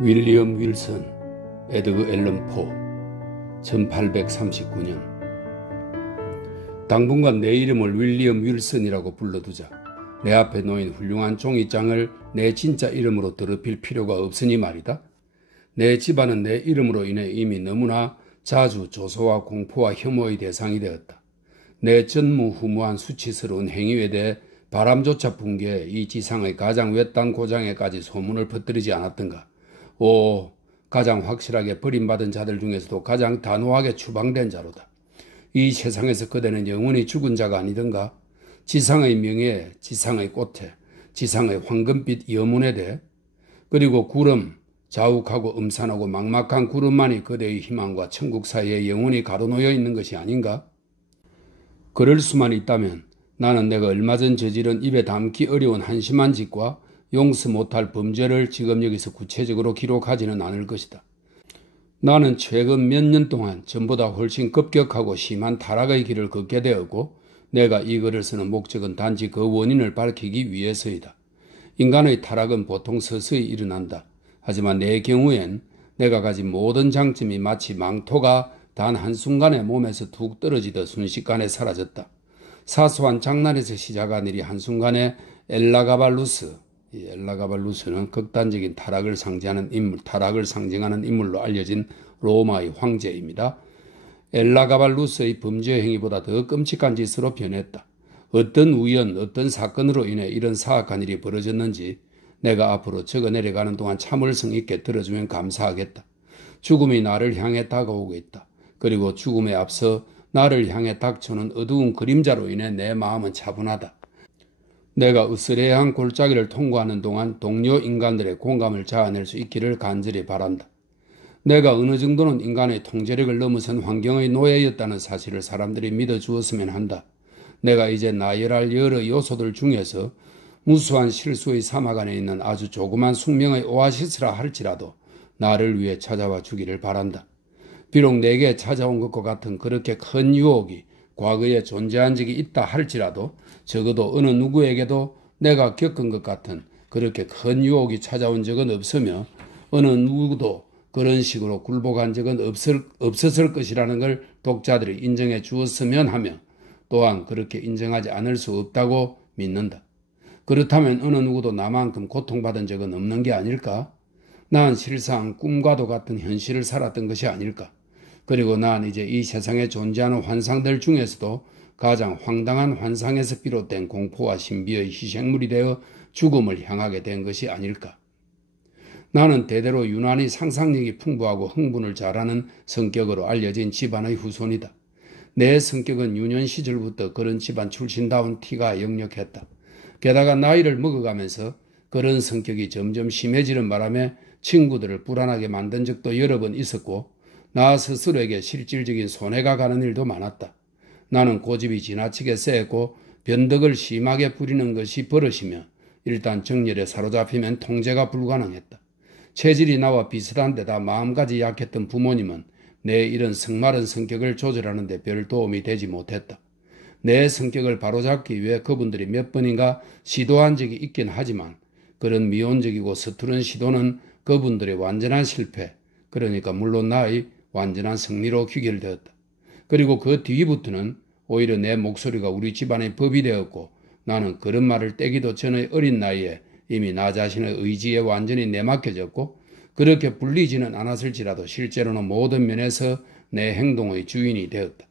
윌리엄 윌슨, 에드거 앨런 포, 1839년. 당분간 내 이름을 윌리엄 윌슨이라고 불러두자. 내 앞에 놓인 훌륭한 종이장을 내 진짜 이름으로 더럽힐 필요가 없으니 말이다. 내 집안은 내 이름으로 인해 이미 너무나 자주 조소와 공포와 혐오의 대상이 되었다. 내 전무후무한 수치스러운 행위에 대해 바람조차 붕괴해 이 지상의 가장 외딴 고장에까지 소문을 퍼뜨리지 않았던가. 오, 가장 확실하게 버림받은 자들 중에서도 가장 단호하게 추방된 자로다. 이 세상에서 그대는 영원히 죽은 자가 아니던가. 지상의 명예, 지상의 꽃에, 지상의 황금빛 여문에 대해, 그리고 구름, 자욱하고 음산하고 막막한 구름만이 그대의 희망과 천국 사이에 영원히 가로놓여 있는 것이 아닌가? 그럴 수만 있다면 나는 내가 얼마 전 저지른 입에 담기 어려운 한심한 짓과 용서 못할 범죄를 지금 여기서 구체적으로 기록하지는 않을 것이다. 나는 최근 몇 년 동안 전보다 훨씬 급격하고 심한 타락의 길을 걷게 되었고, 내가 이 글을 쓰는 목적은 단지 그 원인을 밝히기 위해서이다. 인간의 타락은 보통 서서히 일어난다. 하지만 내 경우엔 내가 가진 모든 장점이 마치 망토가 단 한순간에 몸에서 툭 떨어지듯 순식간에 사라졌다. 사소한 장난에서 시작한 일이 한순간에 엘라가발루스는 극단적인 타락을 상징하는 인물로 알려진 로마의 황제입니다. 엘라가발루스의 범죄 행위보다 더 끔찍한 짓으로 변했다. 어떤 우연, 어떤 사건으로 인해 이런 사악한 일이 벌어졌는지 내가 앞으로 적어 내려가는 동안 참을성 있게 들어주면 감사하겠다. 죽음이 나를 향해 다가오고 있다. 그리고 죽음에 앞서 나를 향해 닥쳐오는 어두운 그림자로 인해 내 마음은 차분하다. 내가 으스레한 골짜기를 통과하는 동안 동료 인간들의 공감을 자아낼 수 있기를 간절히 바란다. 내가 어느 정도는 인간의 통제력을 넘어선 환경의 노예였다는 사실을 사람들이 믿어주었으면 한다. 내가 이제 나열할 여러 요소들 중에서 무수한 실수의 사막 안에 있는 아주 조그만 숙명의 오아시스라 할지라도 나를 위해 찾아와 주기를 바란다. 비록 내게 찾아온 것과 같은 그렇게 큰 유혹이 과거에 존재한 적이 있다 할지라도 적어도 어느 누구에게도 내가 겪은 것 같은 그렇게 큰 유혹이 찾아온 적은 없으며 어느 누구도 그런 식으로 굴복한 적은 없었을 것이라는 걸 독자들이 인정해 주었으면 하며 또한 그렇게 인정하지 않을 수 없다고 믿는다. 그렇다면 어느 누구도 나만큼 고통받은 적은 없는 게 아닐까? 난 실상 꿈과도 같은 현실을 살았던 것이 아닐까? 그리고 난 이제 이 세상에 존재하는 환상들 중에서도 가장 황당한 환상에서 비롯된 공포와 신비의 희생물이 되어 죽음을 향하게 된 것이 아닐까? 나는 대대로 유난히 상상력이 풍부하고 흥분을 잘하는 성격으로 알려진 집안의 후손이다. 내 성격은 유년 시절부터 그런 집안 출신다운 티가 역력했다. 게다가 나이를 먹어가면서 그런 성격이 점점 심해지는 바람에 친구들을 불안하게 만든 적도 여러 번 있었고 나 스스로에게 실질적인 손해가 가는 일도 많았다. 나는 고집이 지나치게 세고 변덕을 심하게 부리는 것이 버릇이며 일단 정열에 사로잡히면 통제가 불가능했다. 체질이 나와 비슷한 데다 마음까지 약했던 부모님은 내 이런 성마른 성격을 조절하는 데 별 도움이 되지 못했다. 내 성격을 바로잡기 위해 그분들이 몇 번인가 시도한 적이 있긴 하지만 그런 미온적이고 서투른 시도는 그분들의 완전한 실패, 그러니까 물론 나의 완전한 승리로 귀결되었다. 그리고 그 뒤부터는 오히려 내 목소리가 우리 집안의 법이 되었고 나는 그런 말을 떼기도 전의 어린 나이에 이미 나 자신의 의지에 완전히 내맡겨졌고 그렇게 불리지는 않았을지라도 실제로는 모든 면에서 내 행동의 주인이 되었다.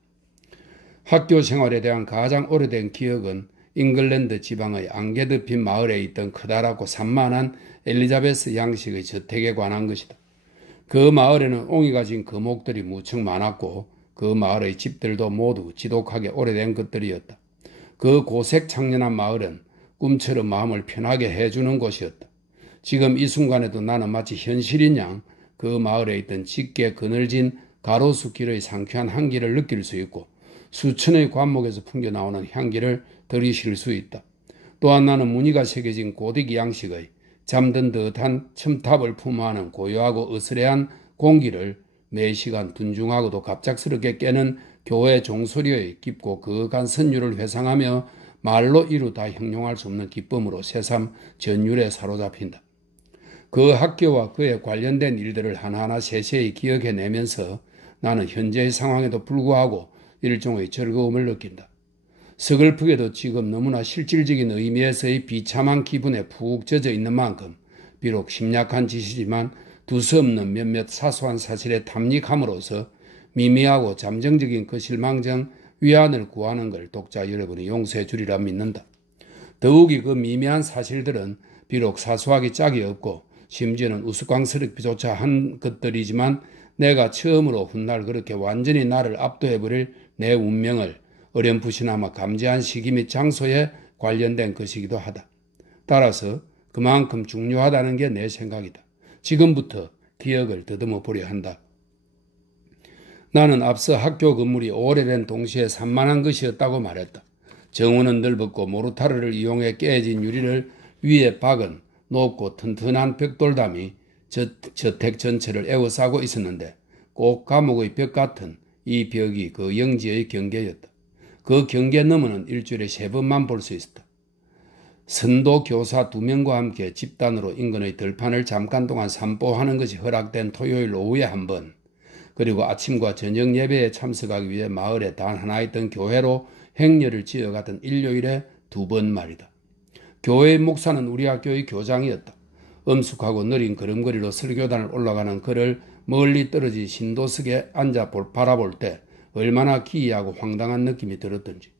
학교 생활에 대한 가장 오래된 기억은 잉글랜드 지방의 안개 덮인 마을에 있던 커다랗고 산만한 엘리자베스 양식의 저택에 관한 것이다. 그 마을에는 옹이가 진 거목들이 무척 많았고 그 마을의 집들도 모두 지독하게 오래된 것들이었다. 그 고색 창년한 마을은 꿈처럼 마음을 편하게 해주는 곳이었다. 지금 이 순간에도 나는 마치 현실인 양 그 마을에 있던 짙게 그늘진 가로수길의 상쾌한 향기를 느낄 수 있고 수천의 관목에서 풍겨나오는 향기를 들이쉴 수 있다. 또한 나는 무늬가 새겨진 고데기 양식의 잠든 듯한 첨탑을 품어하는 고요하고 으스레한 공기를 매 시간 둔중하고도 갑작스럽게 깨는 교회 종소리의 깊고 그윽한 선율을 회상하며 말로 이루 다 형용할 수 없는 기쁨으로 새삼 전율에 사로잡힌다. 그 학교와 그에 관련된 일들을 하나하나 세세히 기억해내면서 나는 현재의 상황에도 불구하고 일종의 즐거움을 느낀다. 서글프게도 지금 너무나 실질적인 의미에서의 비참한 기분에 푹 젖어 있는 만큼 비록 심약한 짓이지만 두서없는 몇몇 사소한 사실에 탐닉함으로써 미미하고 잠정적인 그 실망정 위안을 구하는 걸 독자 여러분이 용서해 주리라 믿는다. 더욱이 그 미미한 사실들은 비록 사소하기 짝이 없고 심지어는 우스꽝스럽기조차 한 것들이지만 내가 처음으로 훗날 그렇게 완전히 나를 압도해버릴 내 운명을 어렴풋이나마 감지한 시기 및 장소에 관련된 것이기도 하다. 따라서 그만큼 중요하다는 게 내 생각이다. 지금부터 기억을 더듬어 보려 한다. 나는 앞서 학교 건물이 오래된 동시에 산만한 것이었다고 말했다. 정원은 넓었고 모르타르를 이용해 깨진 유리를 위에 박은 높고 튼튼한 벽돌담이 저택 전체를 에워싸고 있었는데 꼭 감옥의 벽 같은 이 벽이 그 영지의 경계였다. 그 경계 너머는 일주일에 3번만 볼 수 있었다. 선도 교사 2명과 함께 집단으로 인근의 들판을 잠깐 동안 산보하는 것이 허락된 토요일 오후에 한 번, 그리고 아침과 저녁 예배에 참석하기 위해 마을에 단 하나 있던 교회로 행렬을 지어가던 일요일에 2번 말이다. 교회의 목사는 우리 학교의 교장이었다. 엄숙하고 느린 걸음걸이로 설교단을 올라가는 그를 멀리 떨어진 신도석에 앉아 바라볼 때 얼마나 기이하고 황당한 느낌이 들었던지.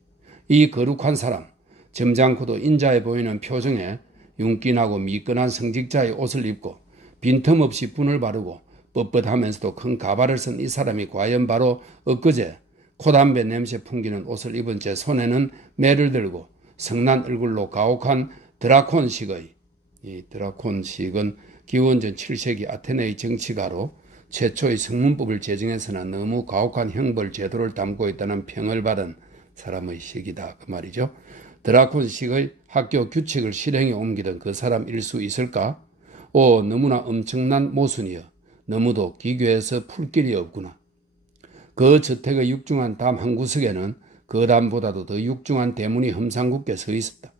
이 거룩한 사람, 점잖고도 인자해 보이는 표정에 윤기나고 미끈한 성직자의 옷을 입고 빈틈없이 분을 바르고 뻣뻣하면서도 큰 가발을 쓴 이 사람이 과연 바로 엊그제 코담배 냄새 풍기는 옷을 입은 제 손에는 매를 들고 성난 얼굴로 가혹한 드라콘식의, 이 드라콘식은 기원전 7세기 아테네의 정치가로 최초의 성문법을 제정해서는 너무 가혹한 형벌 제도를 담고 있다는 평을 받은 사람의 식이다 그 말이죠. 드라콘식의 학교 규칙을 실행에 옮기던 그 사람일 수 있을까? 너무나 엄청난 모순이여. 너무도 기괴해서 풀 길이 없구나. 그 저택의 육중한 담 한 구석에는 그 담보다도 더 육중한 대문이 험상궂게 서 있었다.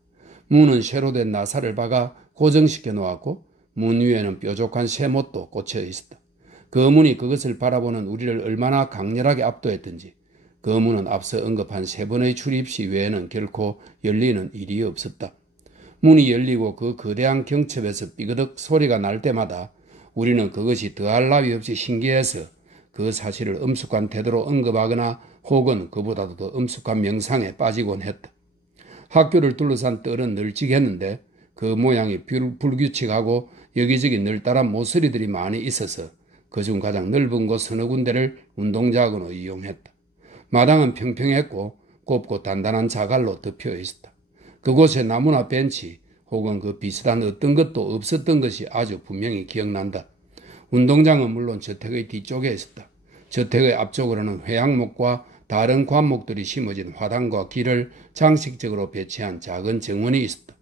문은 쇠로 된 나사를 박아 고정시켜 놓았고 문 위에는 뾰족한 쇠못도 꽂혀 있었다. 그 문이 그것을 바라보는 우리를 얼마나 강렬하게 압도했던지 그 문은 앞서 언급한 3번의 출입시 외에는 결코 열리는 일이 없었다. 문이 열리고 그 거대한 경첩에서 삐그덕 소리가 날 때마다 우리는 그것이 더할 나위 없이 신기해서 그 사실을 엄숙한 태도로 언급하거나 혹은 그보다도 더 엄숙한 명상에 빠지곤 했다. 학교를 둘러싼 뜰은 널찍했는데 그 모양이 불규칙하고 여기저기 널따란 모서리들이 많이 있어서 그중 가장 넓은 곳 서너 군데를 운동장으로 이용했다. 마당은 평평했고 곱고 단단한 자갈로 덮여 있었다. 그곳에 나무나 벤치 혹은 그 비슷한 어떤 것도 없었던 것이 아주 분명히 기억난다. 운동장은 물론 저택의 뒤쪽에 있었다. 저택의 앞쪽으로는 회양목과 다른 관목들이 심어진 화단과 길을 장식적으로 배치한 작은 정원이 있었다.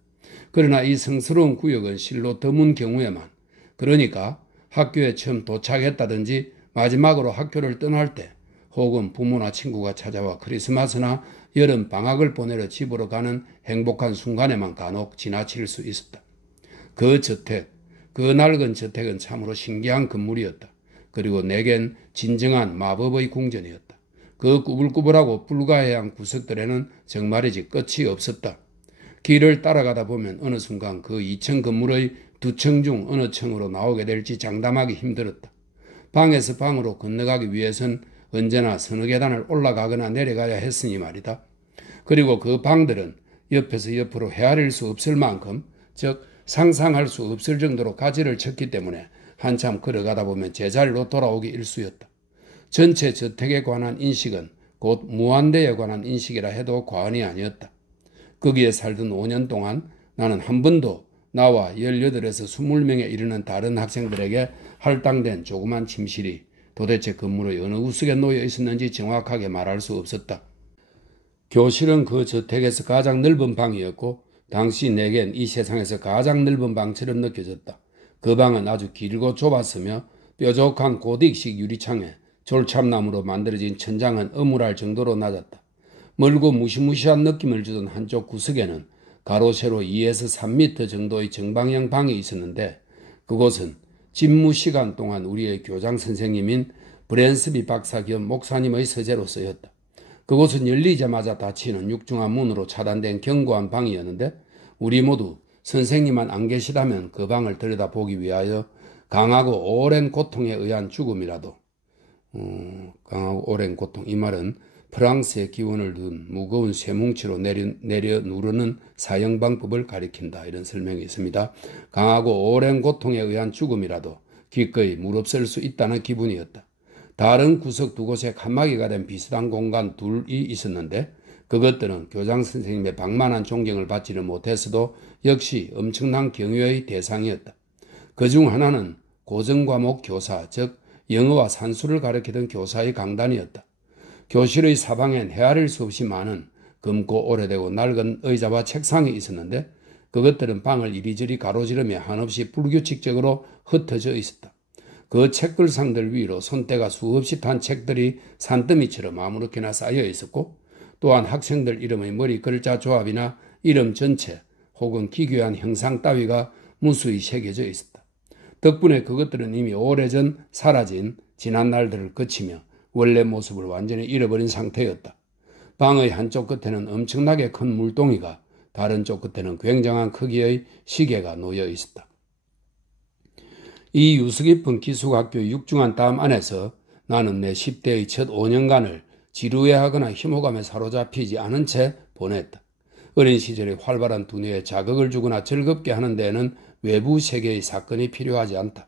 그러나 이 성스러운 구역은 실로 드문 경우에만, 그러니까 학교에 처음 도착했다든지 마지막으로 학교를 떠날 때 혹은 부모나 친구가 찾아와 크리스마스나 여름 방학을 보내러 집으로 가는 행복한 순간에만 간혹 지나칠 수 있었다. 그 저택, 그 낡은 저택은 참으로 신기한 건물이었다. 그리고 내겐 진정한 마법의 궁전이었다. 그 꾸불꾸불하고 불가해한 구석들에는 정말이지 끝이 없었다. 길을 따라가다 보면 어느 순간 그 2층 건물의 2층 중 어느 층으로 나오게 될지 장담하기 힘들었다. 방에서 방으로 건너가기 위해선 언제나 서너 계단을 올라가거나 내려가야 했으니 말이다. 그리고 그 방들은 옆에서 옆으로 헤아릴 수 없을 만큼, 즉 상상할 수 없을 정도로 가지를 쳤기 때문에 한참 걸어가다 보면 제자리로 돌아오기 일쑤였다. 전체 저택에 관한 인식은 곧 무한대에 관한 인식이라 해도 과언이 아니었다. 거기에 살던 5년 동안 나는 한 번도 나와 18에서 20명에 이르는 다른 학생들에게 할당된 조그만 침실이 도대체 건물의 어느 구석에 놓여 있었는지 정확하게 말할 수 없었다. 교실은 그 저택에서 가장 넓은 방이었고 당시 내겐 이 세상에서 가장 넓은 방처럼 느껴졌다. 그 방은 아주 길고 좁았으며 뾰족한 고딕식 유리창에 졸참나무로 만들어진 천장은 어물할 정도로 낮았다. 멀고 무시무시한 느낌을 주던 한쪽 구석에는 가로 세로 2에서 3m 정도의 정방형 방이 있었는데 그 그곳은 집무 시간 동안 우리의 교장 선생님인 브랜스비 박사 겸 목사님의 서재로 쓰였다. 그곳은 열리자마자 닫히는 육중한 문으로 차단된 견고한 방이었는데 우리 모두 선생님만 안 계시다면 그 방을 들여다보기 위하여 강하고 오랜 고통에 의한 죽음이라도 강하고 오랜 고통, 이 말은 프랑스의 기원을 둔 무거운 쇠뭉치로 내려 누르는 사형방법을 가리킨다. 이런 설명이 있습니다. 강하고 오랜 고통에 의한 죽음이라도 기꺼이 무릅쓸 수 있다는 기분이었다. 다른 구석 두 곳에 칸막이가 된 비슷한 공간 둘이 있었는데 그것들은 교장 선생님의 방만한 존경을 받지를 못했어도 역시 엄청난 경외의 대상이었다. 그중 하나는 고정과목 교사, 즉 영어와 산수를 가르치던 교사의 강단이었다. 교실의 사방엔 헤아릴 수 없이 많은 검고 오래되고 낡은 의자와 책상이 있었는데 그것들은 방을 이리저리 가로지르며 한없이 불규칙적으로 흩어져 있었다. 그 책글상들 위로 손때가 수없이 탄 책들이 산더미처럼 아무렇게나 쌓여 있었고 또한 학생들 이름의 머리 글자 조합이나 이름 전체 혹은 기괴한 형상 따위가 무수히 새겨져 있었다. 덕분에 그것들은 이미 오래전 사라진 지난 날들을 거치며 원래 모습을 완전히 잃어버린 상태였다. 방의 한쪽 끝에는 엄청나게 큰 물동이가 다른 쪽 끝에는 굉장한 크기의 시계가 놓여 있었다. 이 유수 깊은 기숙학교의 육중한 땀 안에서 나는 내 10대의 첫 5년간을 지루해하거나 혐오감에 사로잡히지 않은 채 보냈다. 어린 시절의 활발한 두뇌에 자극을 주거나 즐겁게 하는 데에는 외부 세계의 사건이 필요하지 않다.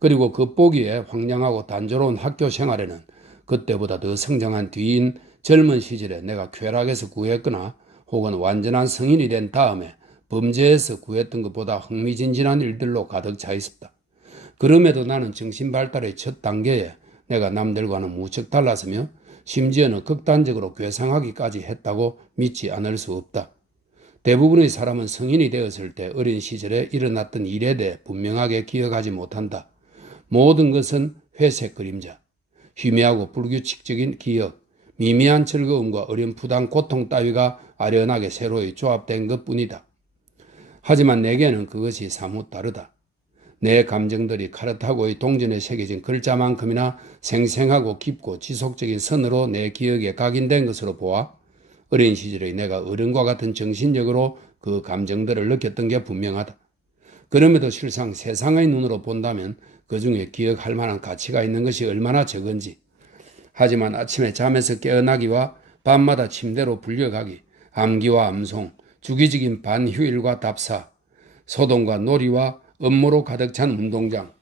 그리고 겉보기에 황량하고 단조로운 학교 생활에는 그때보다 더 성장한 뒤인 젊은 시절에 내가 쾌락에서 구했거나 혹은 완전한 성인이 된 다음에 범죄에서 구했던 것보다 흥미진진한 일들로 가득 차 있었다. 그럼에도 나는 정신 발달의 첫 단계에 내가 남들과는 무척 달랐으며 심지어는 극단적으로 괴상하기까지 했다고 믿지 않을 수 없다. 대부분의 사람은 성인이 되었을 때 어린 시절에 일어났던 일에 대해 분명하게 기억하지 못한다. 모든 것은 회색 그림자, 희미하고 불규칙적인 기억, 미미한 즐거움과 어렴풋한 고통 따위가 아련하게 새로이 조합된 것뿐이다. 하지만 내게는 그것이 사뭇 다르다. 내 감정들이 카르타고의 동전에 새겨진 글자만큼이나 생생하고 깊고 지속적인 선으로 내 기억에 각인된 것으로 보아 어린 시절의 내가 어른과 같은 정신력으로 그 감정들을 느꼈던 게 분명하다. 그럼에도 실상 세상의 눈으로 본다면 그 중에 기억할 만한 가치가 있는 것이 얼마나 적은지. 하지만 아침에 잠에서 깨어나기와 밤마다 침대로 불려가기, 암기와 암송, 주기적인 반휴일과 답사, 소동과 놀이와 업무로 가득 찬 운동장,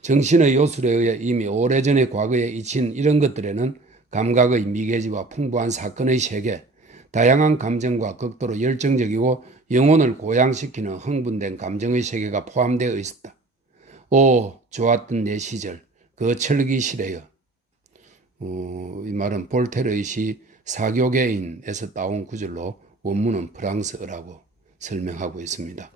정신의 요술에 의해 이미 오래전의 과거에 잊힌 이런 것들에는 감각의 미개지와 풍부한 사건의 세계, 다양한 감정과 극도로 열정적이고 영혼을 고양시키는 흥분된 감정의 세계가 포함되어 있었다. 오, 좋았던 내 시절, 그 철기 시대여. 이 말은 볼테르의 시 사교계인에서 따온 구절로 원문은 프랑스어라고 설명하고 있습니다.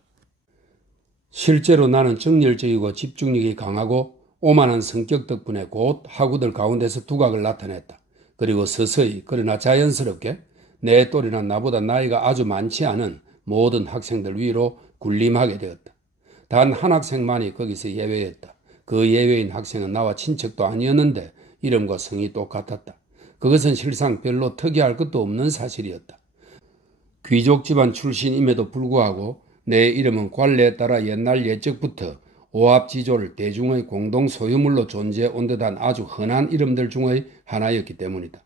실제로 나는 정열적이고 집중력이 강하고 오만한 성격 덕분에 곧 학우들 가운데서 두각을 나타냈다. 그리고 서서히 그러나 자연스럽게 내 또래나 나보다 나이가 아주 많지 않은 모든 학생들 위로 군림하게 되었다. 단 한 학생만이 거기서 예외였다. 그 예외인 학생은 나와 친척도 아니었는데 이름과 성이 똑같았다. 그것은 실상 별로 특이할 것도 없는 사실이었다. 귀족 집안 출신임에도 불구하고 내 이름은 관례에 따라 옛날 옛적부터 오합지졸 대중의 공동 소유물로 존재해 온 듯한 아주 흔한 이름들 중의 하나였기 때문이다.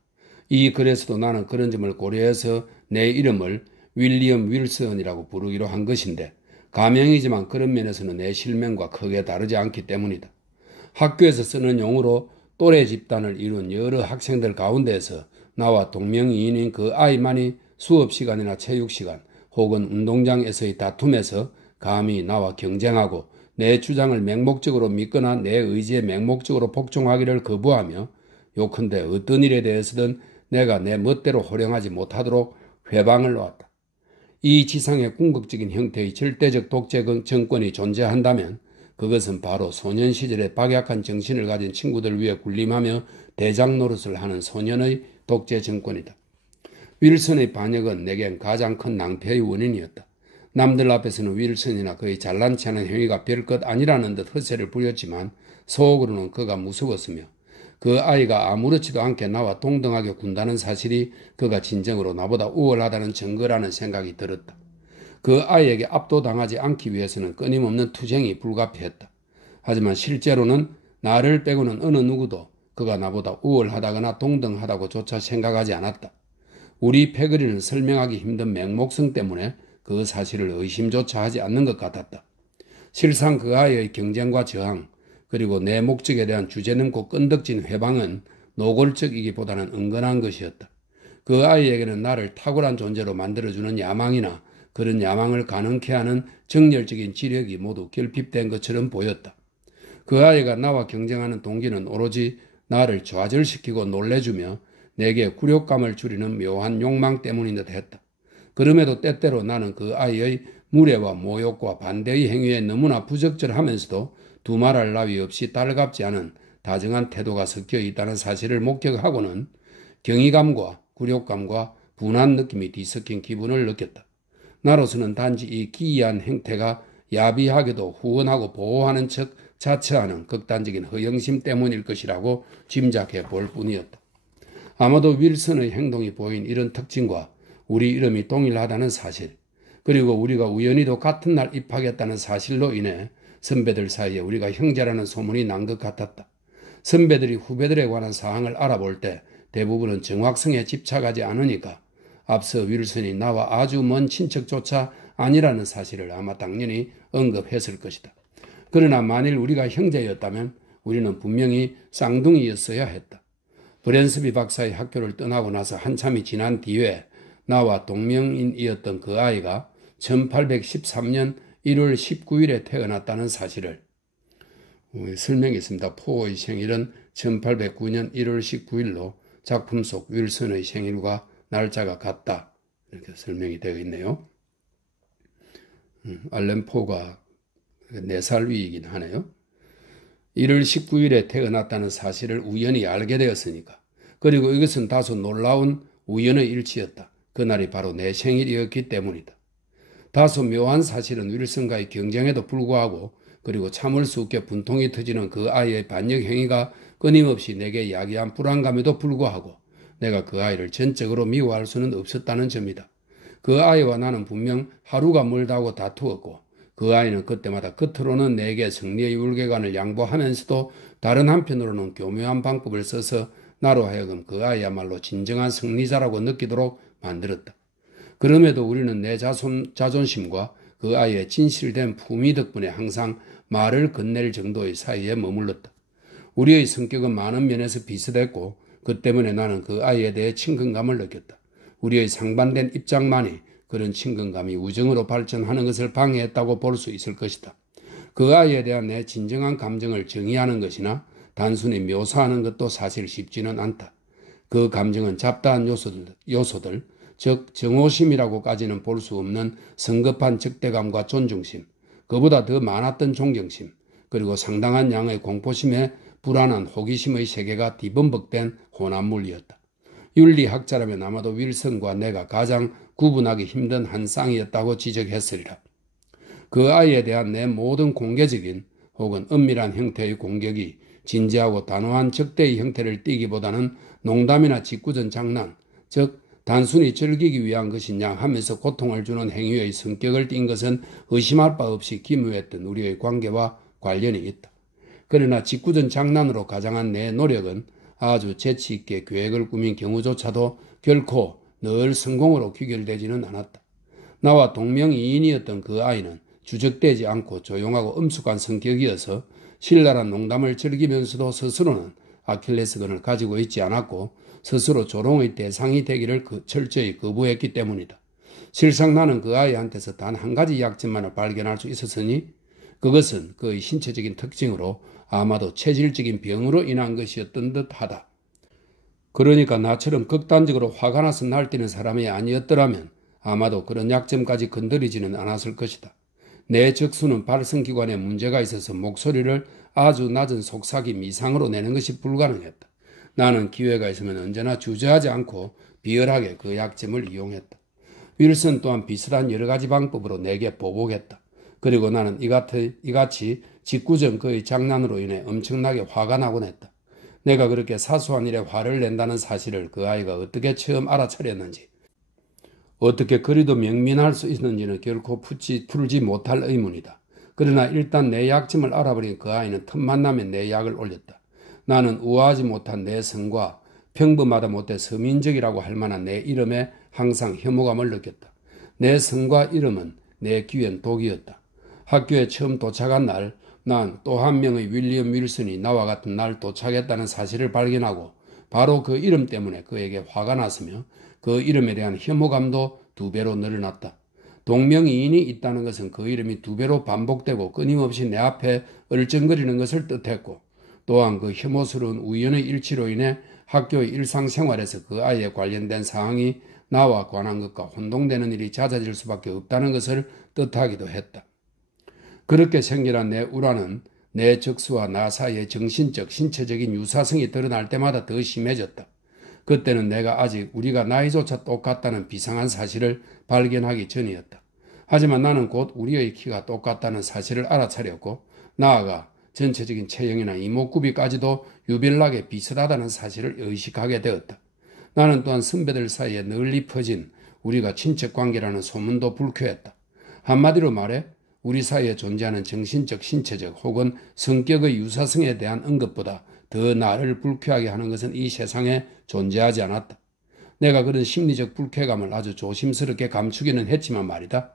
이 글에서도 나는 그런 점을 고려해서 내 이름을 윌리엄 윌슨이라고 부르기로 한 것인데 가명이지만 그런 면에서는 내 실명과 크게 다르지 않기 때문이다. 학교에서 쓰는 용어로 또래 집단을 이룬 여러 학생들 가운데에서 나와 동명이인인 그 아이만이 수업시간이나 체육시간 혹은 운동장에서의 다툼에서 감히 나와 경쟁하고 내 주장을 맹목적으로 믿거나 내 의지에 맹목적으로 복종하기를 거부하며 요컨대 어떤 일에 대해서든 내가 내 멋대로 호령하지 못하도록 회방을 놓았다. 이 지상의 궁극적인 형태의 절대적 독재 정권이 존재한다면 그것은 바로 소년 시절에 박약한 정신을 가진 친구들 위해 군림하며 대장 노릇을 하는 소년의 독재 정권이다. 윌슨의 반역은 내겐 가장 큰 낭패의 원인이었다. 남들 앞에서는 윌슨이나 그의 잘난치 않은 행위가 별것 아니라는 듯 허세를 부렸지만 속으로는 그가 무서웠으며 그 아이가 아무렇지도 않게 나와 동등하게 군다는 사실이 그가 진정으로 나보다 우월하다는 증거라는 생각이 들었다. 그 아이에게 압도당하지 않기 위해서는 끊임없는 투쟁이 불가피했다. 하지만 실제로는 나를 빼고는 어느 누구도 그가 나보다 우월하다거나 동등하다고조차 생각하지 않았다. 우리 패거리는 설명하기 힘든 맹목성 때문에 그 사실을 의심조차 하지 않는 것 같았다. 실상 그 아이의 경쟁과 저항, 그리고 내 목적에 대한 주제넘고 끈덕진 회방은 노골적이기보다는 은근한 것이었다. 그 아이에게는 나를 탁월한 존재로 만들어주는 야망이나 그런 야망을 가능케 하는 정열적인 지력이 모두 결핍된 것처럼 보였다. 그 아이가 나와 경쟁하는 동기는 오로지 나를 좌절시키고 놀래주며 내게 굴욕감을 줄이는 묘한 욕망 때문인 듯 했다. 그럼에도 때때로 나는 그 아이의 무례와 모욕과 반대의 행위에 너무나 부적절하면서도 두말할 나위 없이 달갑지 않은 다정한 태도가 섞여 있다는 사실을 목격하고는 경이감과 굴욕감과 분한 느낌이 뒤섞인 기분을 느꼈다. 나로서는 단지 이 기이한 행태가 야비하게도 후원하고 보호하는 척 자처하는 극단적인 허영심 때문일 것이라고 짐작해 볼 뿐이었다. 아마도 윌슨의 행동이 보인 이런 특징과 우리 이름이 동일하다는 사실, 그리고 우리가 우연히도 같은 날 입학했다는 사실로 인해 선배들 사이에 우리가 형제라는 소문이 난 것 같았다. 선배들이 후배들에 관한 사항을 알아볼 때 대부분은 정확성에 집착하지 않으니까 앞서 윌슨이 나와 아주 먼 친척조차 아니라는 사실을 아마 당연히 언급했을 것이다. 그러나 만일 우리가 형제였다면 우리는 분명히 쌍둥이였어야 했다. 브랜스비 박사의 학교를 떠나고 나서 한참이 지난 뒤에 나와 동명인이었던 그 아이가 1813년 1월 19일에 태어났다는 사실을 설명이 있습니다. 포의 생일은 1809년 1월 19일로 작품 속 윌슨의 생일과 날짜가 같다. 이렇게 설명이 되어 있네요. 알렌 포가 4살 위이긴 하네요. 1월 19일에 태어났다는 사실을 우연히 알게 되었으니까. 그리고 이것은 다소 놀라운 우연의 일치였다. 그날이 바로 내 생일이었기 때문이다. 다소 묘한 사실은 윌슨과의 경쟁에도 불구하고 그리고 참을 수 없게 분통이 터지는 그 아이의 반역 행위가 끊임없이 내게 야기한 불안감에도 불구하고 내가 그 아이를 전적으로 미워할 수는 없었다는 점이다. 그 아이와 나는 분명 하루가 멀다고 다투었고 그 아이는 그때마다 겉으로는 내게 승리의 울계관을 양보하면서도 다른 한편으로는 교묘한 방법을 써서 나로 하여금 그 아이야말로 진정한 승리자라고 느끼도록 만들었다. 그럼에도 우리는 내 자존심과 그 아이의 진실된 품위 덕분에 항상 말을 건넬 정도의 사이에 머물렀다. 우리의 성격은 많은 면에서 비슷했고 그 때문에 나는 그 아이에 대해 친근감을 느꼈다. 우리의 상반된 입장만이 그런 친근감이 우정으로 발전하는 것을 방해했다고 볼 수 있을 것이다. 그 아이에 대한 내 진정한 감정을 정의하는 것이나 단순히 묘사하는 것도 사실 쉽지는 않다. 그 감정은 잡다한 요소들, 즉 정오심이라고까지는 볼 수 없는 성급한 적대감과 존중심, 그보다 더 많았던 존경심, 그리고 상당한 양의 공포심에 불안한 호기심의 세계가 뒤범벅된 혼합물이었다. 윤리학자라면 아마도 윌슨과 내가 가장 구분하기 힘든 한 쌍이었다고 지적했으리라. 그 아이에 대한 내 모든 공개적인 혹은 은밀한 형태의 공격이 진지하고 단호한 적대의 형태를 띠기보다는 농담이나 짓궂은 장난, 즉 단순히 즐기기 위한 것이냐 하면서 고통을 주는 행위의 성격을 띈 것은 의심할 바 없이 기묘했던 우리의 관계와 관련이 있다. 그러나 짓궂은 장난으로 가장한 내 노력은 아주 재치 있게 계획을 꾸민 경우조차도 결코 늘 성공으로 귀결되지는 않았다. 나와 동명이인이었던 그 아이는 주적대지 않고 조용하고 엄숙한 성격이어서 신랄한 농담을 즐기면서도 스스로는 아킬레스건을 가지고 있지 않았고 스스로 조롱의 대상이 되기를 철저히 거부했기 때문이다. 실상 나는 그 아이한테서 단 한 가지 약점만을 발견할 수 있었으니 그것은 그의 신체적인 특징으로 아마도 체질적인 병으로 인한 것이었던 듯하다. 그러니까 나처럼 극단적으로 화가 나서 날뛰는 사람이 아니었더라면 아마도 그런 약점까지 건드리지는 않았을 것이다. 내 적수는 발성기관에 문제가 있어서 목소리를 아주 낮은 속삭임 이상으로 내는 것이 불가능했다. 나는 기회가 있으면 언제나 주저하지 않고 비열하게 그 약점을 이용했다. 윌슨 또한 비슷한 여러 가지 방법으로 내게 보복했다. 그리고 나는 이같이 직구전 그의 장난으로 인해 엄청나게 화가 나곤 했다. 내가 그렇게 사소한 일에 화를 낸다는 사실을 그 아이가 어떻게 처음 알아차렸는지, 어떻게 그리도 명민할 수 있는지는 결코 풀지 못할 의문이다. 그러나 일단 내 약점을 알아버린 그 아이는 틈만 나면 내 약을 올렸다. 나는 우아하지 못한 내 성과 평범하다 못해 서민적이라고 할 만한 내 이름에 항상 혐오감을 느꼈다. 내 성과 이름은 내 귀엔 독이었다. 학교에 처음 도착한 날, 난 또 한 명의 윌리엄 윌슨이 나와 같은 날 도착했다는 사실을 발견하고 바로 그 이름 때문에 그에게 화가 났으며 그 이름에 대한 혐오감도 2배로 늘어났다. 동명이인이 있다는 것은 그 이름이 2배로 반복되고 끊임없이 내 앞에 얼쩡거리는 것을 뜻했고, 또한 그 혐오스러운 우연의 일치로 인해 학교의 일상생활에서 그 아이에 관련된 사항이 나와 관한 것과 혼동되는 일이 잦아질 수밖에 없다는 것을 뜻하기도 했다. 그렇게 생겨난 내 우라는 내 적수와 나 사이의 정신적, 신체적인 유사성이 드러날 때마다 더 심해졌다. 그때는 내가 아직 우리가 나이조차 똑같다는 비상한 사실을 발견하기 전이었다. 하지만 나는 곧 우리의 키가 똑같다는 사실을 알아차렸고, 나아가 전체적인 체형이나 이목구비까지도 유별나게 비슷하다는 사실을 의식하게 되었다. 나는 또한 선배들 사이에 널리 퍼진 우리가 친척관계라는 소문도 불쾌했다. 한마디로 말해 우리 사이에 존재하는 정신적, 신체적 혹은 성격의 유사성에 대한 언급보다 더 나를 불쾌하게 하는 것은 이 세상에 존재하지 않았다. 내가 그런 심리적 불쾌감을 아주 조심스럽게 감추기는 했지만 말이다.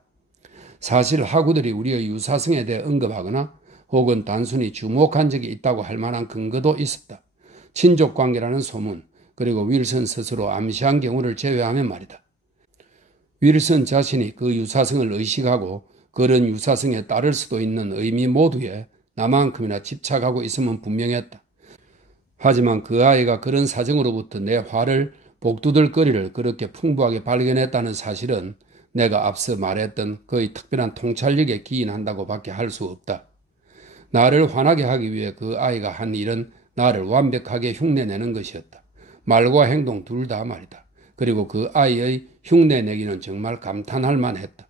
사실 학우들이 우리의 유사성에 대해 언급하거나 혹은 단순히 주목한 적이 있다고 할 만한 근거도 있었다. 친족관계라는 소문, 그리고 윌슨 스스로 암시한 경우를 제외하면 말이다. 윌슨 자신이 그 유사성을 의식하고 그런 유사성에 따를 수도 있는 의미 모두에 나만큼이나 집착하고 있으면 분명했다. 하지만 그 아이가 그런 사정으로부터 내 화를 복두들거리를 그렇게 풍부하게 발견했다는 사실은 내가 앞서 말했던 그의 특별한 통찰력에 기인한다고 밖에 할 수 없다. 나를 화나게 하기 위해 그 아이가 한 일은 나를 완벽하게 흉내내는 것이었다. 말과 행동 둘 다 말이다. 그리고 그 아이의 흉내내기는 정말 감탄할 만했다.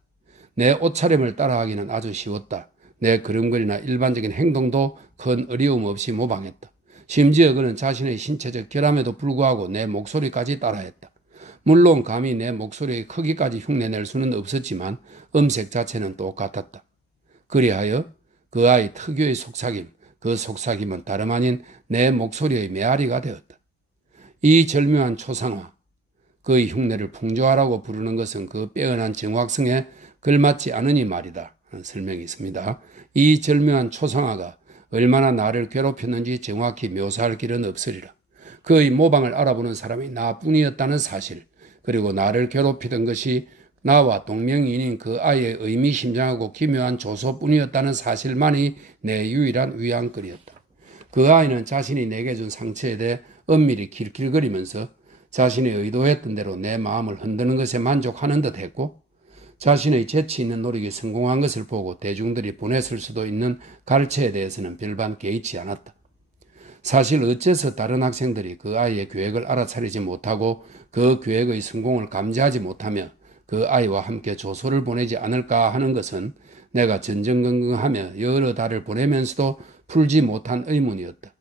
내 옷차림을 따라하기는 아주 쉬웠다. 내 걸음걸이나 일반적인 행동도 큰 어려움 없이 모방했다. 심지어 그는 자신의 신체적 결함에도 불구하고 내 목소리까지 따라했다. 물론 감히 내 목소리의 크기까지 흉내낼 수는 없었지만 음색 자체는 똑같았다. 그리하여 그 아이 특유의 속삭임, 그 속삭임은 다름 아닌 내 목소리의 메아리가 되었다. 이 절묘한 초상화, 그의 흉내를 풍조화라고 부르는 것은 그 빼어난 정확성에 걸맞지 않으니 말이다. 하는 설명이 있습니다. 이 절묘한 초상화가 얼마나 나를 괴롭혔는지 정확히 묘사할 길은 없으리라. 그의 모방을 알아보는 사람이 나뿐이었다는 사실, 그리고 나를 괴롭히던 것이 나와 동명이인인 그 아이의 의미심장하고 기묘한 조소뿐이었다는 사실만이 내 유일한 위안거리였다. 그 아이는 자신이 내게 준 상처에 대해 엄밀히 킬킬거리면서 자신이 의도했던 대로 내 마음을 흔드는 것에 만족하는 듯 했고, 자신의 재치 있는 노력이 성공한 것을 보고 대중들이 보냈을 수도 있는 갈채에 대해서는 별반 개의치 않았다. 사실 어째서 다른 학생들이 그 아이의 계획을 알아차리지 못하고 그 계획의 성공을 감지하지 못하며 그 아이와 함께 조소를 보내지 않을까 하는 것은 내가 전전긍긍하며 여러 달을 보내면서도 풀지 못한 의문이었다.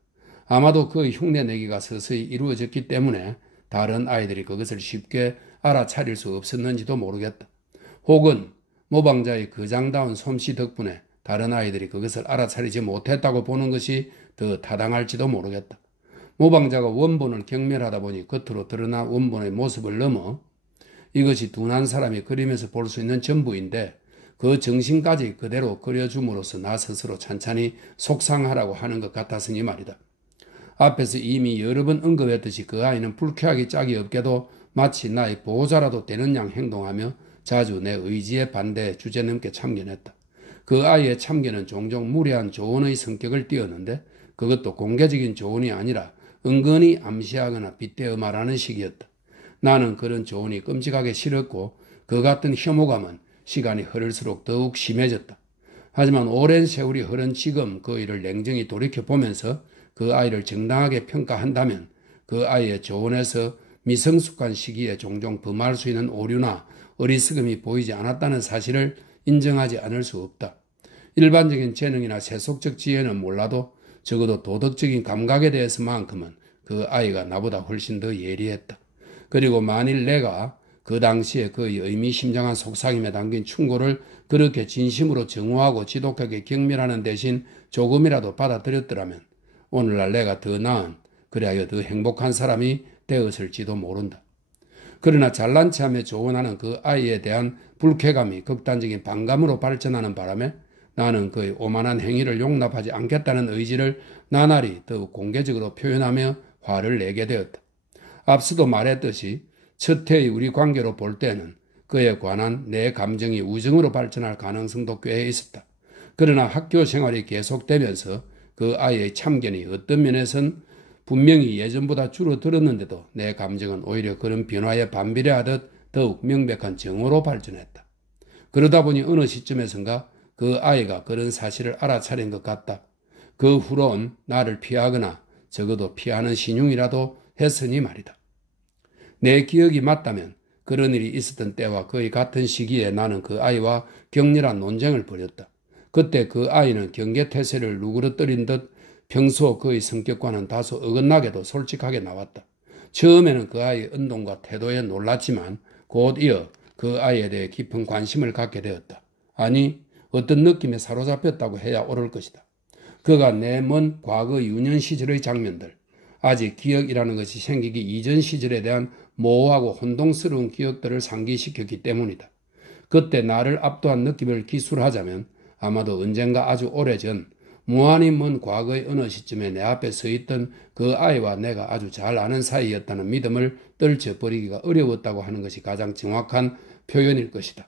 아마도 그의 흉내내기가 서서히 이루어졌기 때문에 다른 아이들이 그것을 쉽게 알아차릴 수 없었는지도 모르겠다. 혹은 모방자의 거장다운 솜씨 덕분에 다른 아이들이 그것을 알아차리지 못했다고 보는 것이 더 타당할지도 모르겠다. 모방자가 원본을 경멸하다 보니 겉으로 드러난 원본의 모습을 넘어 이것이 둔한 사람이 그림에서 볼 수 있는 전부인데 그 정신까지 그대로 그려줌으로써 나 스스로 찬찬히 속상하라고 하는 것 같았으니 말이다. 앞에서 이미 여러 번 언급했듯이 그 아이는 불쾌하기 짝이 없게도 마치 나의 보호자라도 되는 양 행동하며 자주 내 의지에 반대해 주제넘게 참견했다. 그 아이의 참견은 종종 무례한 조언의 성격을 띠었는데 그것도 공개적인 조언이 아니라 은근히 암시하거나 빗대어 말하는 식이었다. 나는 그런 조언이 끔찍하게 싫었고 그 같은 혐오감은 시간이 흐를수록 더욱 심해졌다. 하지만 오랜 세월이 흐른 지금 그 일을 냉정히 돌이켜보면서 그 아이를 정당하게 평가한다면 그 아이의 조언에서 미성숙한 시기에 종종 범할 수 있는 오류나 어리석음이 보이지 않았다는 사실을 인정하지 않을 수 없다. 일반적인 재능이나 세속적 지혜는 몰라도 적어도 도덕적인 감각에 대해서만큼은 그 아이가 나보다 훨씬 더 예리했다. 그리고 만일 내가 그 당시에 그의 의미심장한 속삭임에 담긴 충고를 그렇게 진심으로 정오하고 지독하게 경멸하는 대신 조금이라도 받아들였더라면 오늘날 내가 더 나은, 그리하여 더 행복한 사람이 되었을지도 모른다. 그러나 잘난 체하며 조언하는 그 아이에 대한 불쾌감이 극단적인 반감으로 발전하는 바람에 나는 그의 오만한 행위를 용납하지 않겠다는 의지를 나날이 더욱 공개적으로 표현하며 화를 내게 되었다. 앞서도 말했듯이 첫 해의 우리 관계로 볼 때는 그에 관한 내 감정이 우정으로 발전할 가능성도 꽤 있었다. 그러나 학교 생활이 계속되면서 그 아이의 참견이 어떤 면에선 분명히 예전보다 줄어들었는데도 내 감정은 오히려 그런 변화에 반비례하듯 더욱 명백한 정오로 발전했다. 그러다 보니 어느 시점에선가 그 아이가 그런 사실을 알아차린 것 같다. 그 후론 나를 피하거나 적어도 피하는 신용이라도 했으니 말이다. 내 기억이 맞다면 그런 일이 있었던 때와 거의 같은 시기에 나는 그 아이와 격렬한 논쟁을 벌였다. 그때 그 아이는 경계태세를 누그러뜨린 듯 평소 그의 성격과는 다소 어긋나게도 솔직하게 나왔다. 처음에는 그 아이의 언동과 태도에 놀랐지만 곧 이어 그 아이에 대해 깊은 관심을 갖게 되었다. 아니, 어떤 느낌에 사로잡혔다고 해야 옳을 것이다. 그가 내 먼 과거 유년 시절의 장면들, 아직 기억이라는 것이 생기기 이전 시절에 대한 모호하고 혼동스러운 기억들을 상기시켰기 때문이다. 그때 나를 압도한 느낌을 기술하자면 아마도 언젠가 아주 오래전 무한히 먼 과거의 어느 시점에 내 앞에 서 있던 그 아이와 내가 아주 잘 아는 사이였다는 믿음을 떨쳐버리기가 어려웠다고 하는 것이 가장 정확한 표현일 것이다.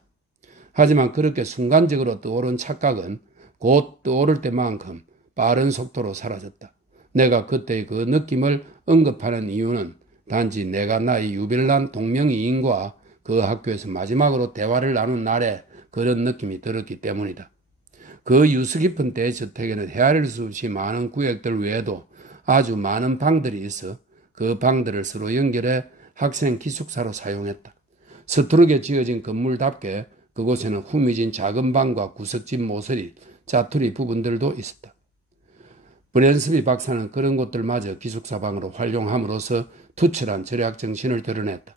하지만 그렇게 순간적으로 떠오른 착각은 곧 떠오를 때만큼 빠른 속도로 사라졌다. 내가 그때의 그 느낌을 언급하는 이유는 단지 내가 나의 유별난 동명이인과 그 학교에서 마지막으로 대화를 나눈 날에 그런 느낌이 들었기 때문이다. 그 유수 깊은 대저택에는 헤아릴 수 없이 많은 구역들 외에도 아주 많은 방들이 있어 그 방들을 서로 연결해 학생 기숙사로 사용했다. 서투르게 지어진 건물답게 그곳에는 후미진 작은 방과 구석진 모서리, 자투리 부분들도 있었다. 브랜스비 박사는 그런 곳들마저 기숙사 방으로 활용함으로써 투철한 절약 정신을 드러냈다.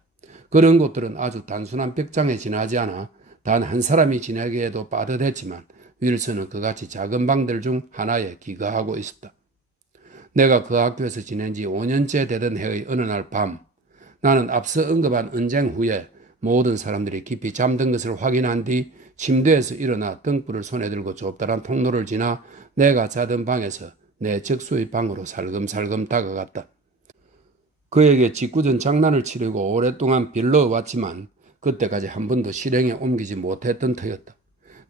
그런 곳들은 아주 단순한 벽장에 지나지 않아 단 한 사람이 지내기에도 빠듯했지만 윌슨은 그같이 작은 방들 중 하나에 기거하고 있었다. 내가 그 학교에서 지낸 지 5년째 되던 해의 어느 날 밤, 나는 앞서 언급한 언쟁 후에 모든 사람들이 깊이 잠든 것을 확인한 뒤 침대에서 일어나 등불을 손에 들고 좁다란 통로를 지나 내가 자던 방에서 내 적수의 방으로 살금살금 다가갔다. 그에게 짓궂은 장난을 치려고 오랫동안 빌러왔지만 그때까지 한 번도 실행에 옮기지 못했던 터였다.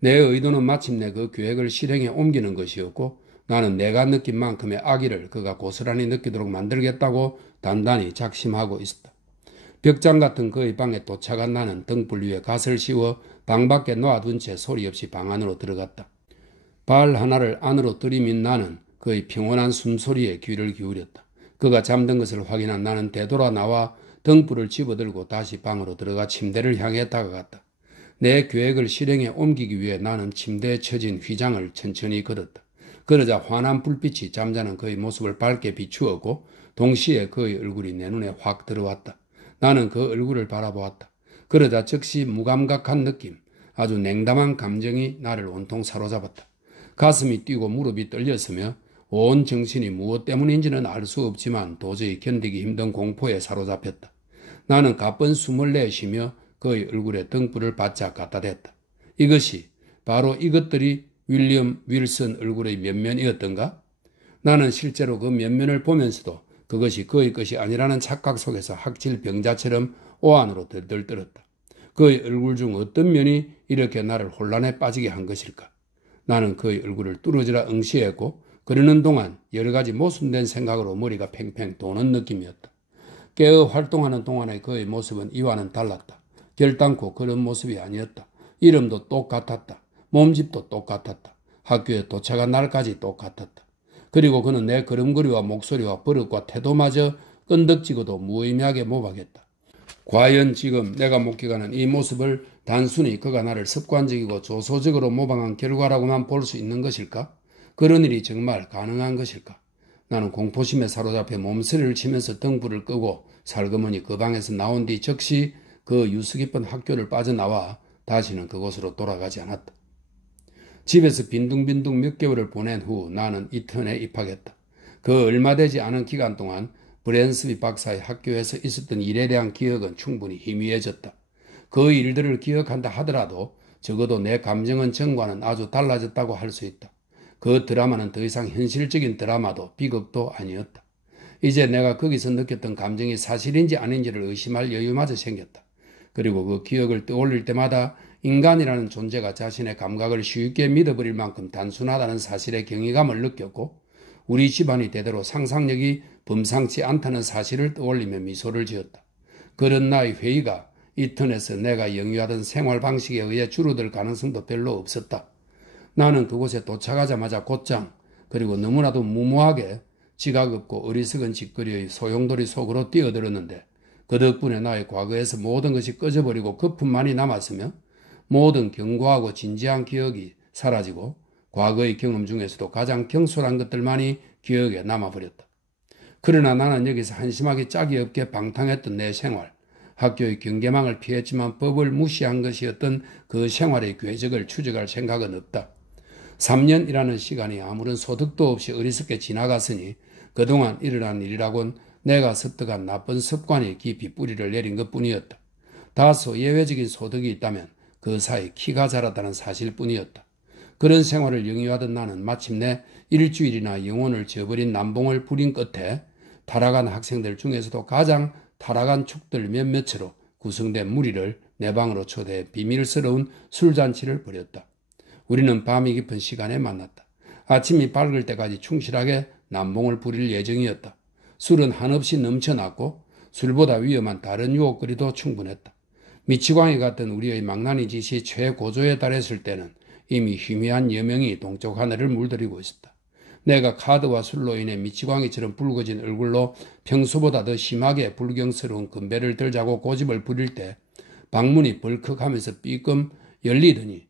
내 의도는 마침내 그 계획을 실행에 옮기는 것이었고 나는 내가 느낀 만큼의 악의를 그가 고스란히 느끼도록 만들겠다고 단단히 작심하고 있었다. 벽장 같은 그의 방에 도착한 나는 등불 위에 갓을 씌워 방 밖에 놓아둔 채 소리 없이 방 안으로 들어갔다. 발 하나를 안으로 들이민 나는 그의 평온한 숨소리에 귀를 기울였다. 그가 잠든 것을 확인한 나는 되돌아 나와 등불을 집어들고 다시 방으로 들어가 침대를 향해 다가갔다. 내 계획을 실행에 옮기기 위해 나는 침대에 처진 휘장을 천천히 걷었다. 그러자 환한 불빛이 잠자는 그의 모습을 밝게 비추었고 동시에 그의 얼굴이 내 눈에 확 들어왔다. 나는 그 얼굴을 바라보았다. 그러자 즉시 무감각한 느낌, 아주 냉담한 감정이 나를 온통 사로잡았다. 가슴이 뛰고 무릎이 떨렸으며 온 정신이 무엇 때문인지는 알 수 없지만 도저히 견디기 힘든 공포에 사로잡혔다. 나는 가쁜 숨을 내쉬며 그의 얼굴에 등불을 바짝 갖다 댔다. 이것이 바로 이것들이 윌리엄 윌슨 얼굴의 면면이었던가? 나는 실제로 그 면면을 보면서도 그것이 그의 것이 아니라는 착각 속에서 학질 병자처럼 오한으로 들들 떨었다. 그의 얼굴 중 어떤 면이 이렇게 나를 혼란에 빠지게 한 것일까? 나는 그의 얼굴을 뚫어지라 응시했고 그러는 동안 여러 가지 모순된 생각으로 머리가 팽팽 도는 느낌이었다. 깨어 활동하는 동안의 그의 모습은 이와는 달랐다. 결단코 그런 모습이 아니었다. 이름도 똑같았다. 몸집도 똑같았다. 학교에 도착한 날까지 똑같았다. 그리고 그는 내 걸음걸이와 목소리와 버릇과 태도마저 끈덕지고도 무의미하게 모방했다. 과연 지금 내가 목격하는 이 모습을 단순히 그가 나를 습관적이고 조소적으로 모방한 결과라고만 볼 수 있는 것일까? 그런 일이 정말 가능한 것일까? 나는 공포심에 사로잡혀 몸서리를 치면서 등불을 끄고 살그머니 그 방에서 나온 뒤 즉시 그 유수 깊은 학교를 빠져나와 다시는 그곳으로 돌아가지 않았다. 집에서 빈둥빈둥 몇 개월을 보낸 후 나는 이턴에 입학했다. 그 얼마 되지 않은 기간 동안 브랜스비 박사의 학교에서 있었던 일에 대한 기억은 충분히 희미해졌다. 그 일들을 기억한다 하더라도 적어도 내 감정은 전과는 아주 달라졌다고 할 수 있다. 그 드라마는 더 이상 현실적인 드라마도 비극도 아니었다. 이제 내가 거기서 느꼈던 감정이 사실인지 아닌지를 의심할 여유마저 생겼다. 그리고 그 기억을 떠올릴 때마다 인간이라는 존재가 자신의 감각을 쉽게 믿어버릴 만큼 단순하다는 사실에 경이감을 느꼈고 우리 집안이 대대로 상상력이 범상치 않다는 사실을 떠올리며 미소를 지었다. 그런 나의 회의가 이턴에서 내가 영위하던 생활 방식에 의해 줄어들 가능성도 별로 없었다. 나는 그곳에 도착하자마자 곧장 그리고 너무나도 무모하게 지각 없고 어리석은 짓거리의 소용돌이 속으로 뛰어들었는데 그 덕분에 나의 과거에서 모든 것이 꺼져버리고 거품만이 남았으며 모든 견고하고 진지한 기억이 사라지고 과거의 경험 중에서도 가장 경솔한 것들만이 기억에 남아버렸다. 그러나 나는 여기서 한심하게 짝이 없게 방탕했던 내 생활, 학교의 경계망을 피했지만 법을 무시한 것이었던 그 생활의 궤적을 추적할 생각은 없다. 3년이라는 시간이 아무런 소득도 없이 어리석게 지나갔으니 그동안 일어난 일이라곤 내가 습득한 나쁜 습관이 깊이 뿌리를 내린 것뿐이었다. 다소 예외적인 소득이 있다면 그 사이 키가 자랐다는 사실뿐이었다. 그런 생활을 영위하던 나는 마침내 일주일이나 영혼을 저버린 남봉을 부린 끝에 타락한 학생들 중에서도 가장 타락한 축들 몇몇으로 구성된 무리를 내 방으로 초대해 비밀스러운 술잔치를 벌였다. 우리는 밤이 깊은 시간에 만났다. 아침이 밝을 때까지 충실하게 남봉을 부릴 예정이었다. 술은 한없이 넘쳐났고 술보다 위험한 다른 유혹거리도 충분했다. 미치광이 같던 우리의 망나니 짓이 최고조에 달했을 때는 이미 희미한 여명이 동쪽 하늘을 물들이고 있었다. 내가 카드와 술로 인해 미치광이처럼 붉어진 얼굴로 평소보다 더 심하게 불경스러운 건배를 들자고 고집을 부릴 때 방문이 벌컥하면서 삐끔 열리더니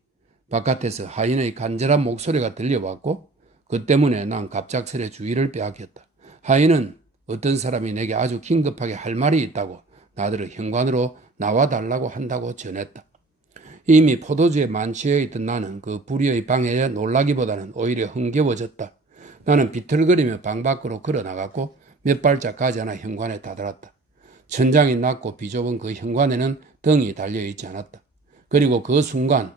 바깥에서 하인의 간절한 목소리가 들려왔고 그 때문에 난 갑작스레 주의를 빼앗겼다. 하인은 어떤 사람이 내게 아주 긴급하게 할 말이 있다고 나더러 현관으로 나와달라고 한다고 전했다. 이미 포도주에 만취해 있던 나는 그 불의의 방해에 놀라기보다는 오히려 흥겨워졌다. 나는 비틀거리며 방 밖으로 걸어나갔고 몇 발짝 가지 않아 현관에 다다랐다. 천장이 낮고 비좁은 그 현관에는 등이 달려있지 않았다. 그리고 그 순간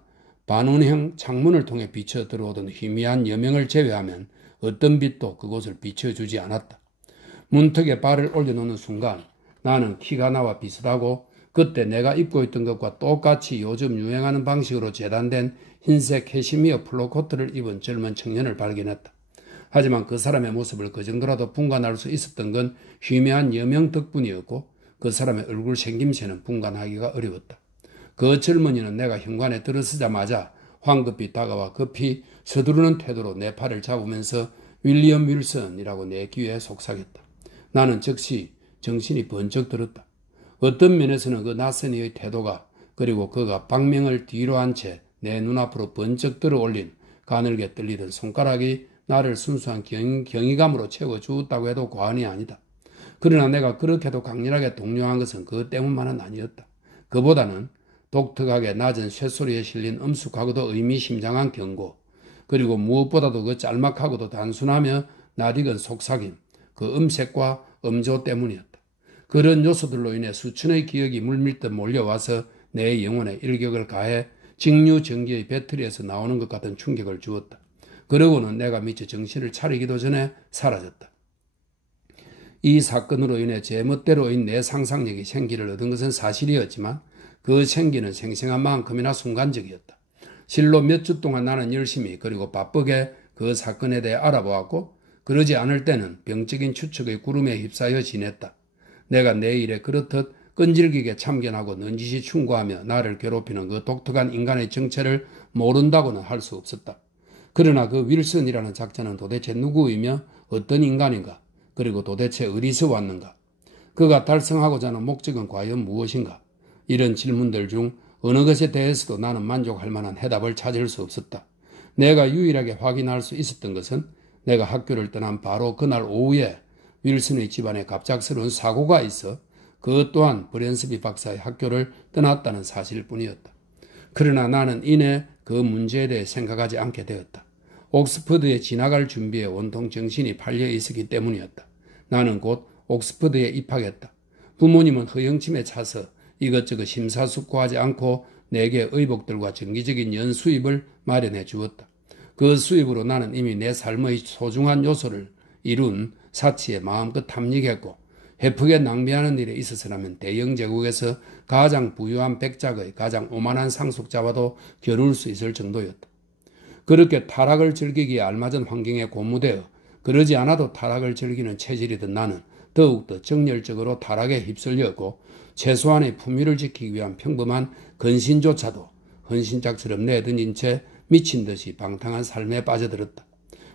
반운형 창문을 통해 비쳐 들어오던 희미한 여명을 제외하면 어떤 빛도 그곳을 비춰주지 않았다. 문턱에 발을 올려놓는 순간 나는 키가 나와 비슷하고 그때 내가 입고 있던 것과 똑같이 요즘 유행하는 방식으로 재단된 흰색 캐시미어 플로코트를 입은 젊은 청년을 발견했다. 하지만 그 사람의 모습을 그 정도라도 분간할 수 있었던 건 희미한 여명 덕분이었고 그 사람의 얼굴 생김새는 분간하기가 어려웠다. 그 젊은이는 내가 현관에 들어서자마자 황급히 다가와 급히 서두르는 태도로 내 팔을 잡으면서 윌리엄 윌슨이라고 내 귀에 속삭였다. 나는 즉시 정신이 번쩍 들었다. 어떤 면에서는 그 낯선 이의 태도가 그리고 그가 방명을 뒤로 한 채 내 눈앞으로 번쩍 들어 올린 가늘게 떨리던 손가락이 나를 순수한 경이감으로 채워주었다고 해도 과언이 아니다. 그러나 내가 그렇게도 강렬하게 동요한 것은 그 때문만은 아니었다. 그보다는 독특하게 낮은 쇳소리에 실린 엄숙하고도 의미심장한 경고, 그리고 무엇보다도 그 짤막하고도 단순하며 낯익은 속삭임, 그 음색과 음조 때문이었다. 그런 요소들로 인해 수천의 기억이 물밀듯 몰려와서 내 영혼에 일격을 가해 직류전기의 배터리에서 나오는 것 같은 충격을 주었다. 그러고는 내가 미처 정신을 차리기도 전에 사라졌다. 이 사건으로 인해 제 멋대로인 내 상상력이 생기를 얻은 것은 사실이었지만 그 생기는 생생한 만큼이나 순간적이었다. 실로 몇 주 동안 나는 열심히 그리고 바쁘게 그 사건에 대해 알아보았고 그러지 않을 때는 병적인 추측의 구름에 휩싸여 지냈다. 내가 내 일에 그렇듯 끈질기게 참견하고 넌지시 충고하며 나를 괴롭히는 그 독특한 인간의 정체를 모른다고는 할 수 없었다. 그러나 그 윌슨이라는 작자는 도대체 누구이며 어떤 인간인가? 그리고 도대체 어디서 왔는가? 그가 달성하고자 하는 목적은 과연 무엇인가? 이런 질문들 중 어느 것에 대해서도 나는 만족할 만한 해답을 찾을 수 없었다. 내가 유일하게 확인할 수 있었던 것은 내가 학교를 떠난 바로 그날 오후에 윌슨의 집안에 갑작스러운 사고가 있어 그 또한 브랜스비 박사의 학교를 떠났다는 사실뿐이었다. 그러나 나는 이내 그 문제에 대해 생각하지 않게 되었다. 옥스퍼드에 지나갈 준비에 온통 정신이 팔려 있었기 때문이었다. 나는 곧 옥스퍼드에 입학했다. 부모님은 허영침에 차서 이것저것 심사숙고하지 않고 내게 의복들과 정기적인 연수입을 마련해 주었다. 그 수입으로 나는 이미 내 삶의 소중한 요소를 이룬 사치에 마음껏 탐닉했고 헤프게 낭비하는 일에 있어서라면 대영 제국에서 가장 부유한 백작의 가장 오만한 상속자와도 겨룰 수 있을 정도였다. 그렇게 타락을 즐기기에 알맞은 환경에 고무되어 그러지 않아도 타락을 즐기는 체질이던 나는 더욱더 정열적으로 타락에 휩쓸렸고 최소한의 품위를 지키기 위한 평범한 근신조차도 헌신짝처럼 내던진 채 미친 듯이 방탕한 삶에 빠져들었다.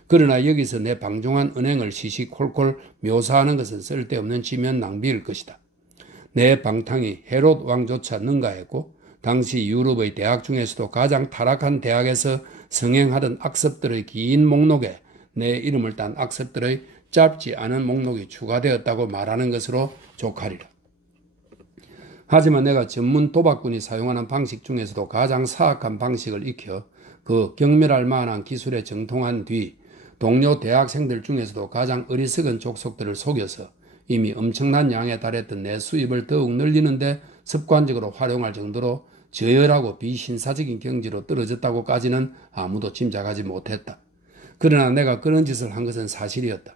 그러나 여기서 내 방종한 은행을 시시콜콜 묘사하는 것은 쓸데없는 지면 낭비일 것이다. 내 방탕이 헤롯 왕조차 능가했고 당시 유럽의 대학 중에서도 가장 타락한 대학에서 성행하던 악습들의 긴 목록에 내 이름을 딴 악습들의 짧지 않은 목록이 추가되었다고 말하는 것으로 족하리라. 하지만 내가 전문 도박꾼이 사용하는 방식 중에서도 가장 사악한 방식을 익혀 그 경멸할 만한 기술에 정통한 뒤 동료 대학생들 중에서도 가장 어리석은 족속들을 속여서 이미 엄청난 양에 달했던 내 수입을 더욱 늘리는데 습관적으로 활용할 정도로 저열하고 비신사적인 경지로 떨어졌다고까지는 아무도 짐작하지 못했다. 그러나 내가 그런 짓을 한 것은 사실이었다.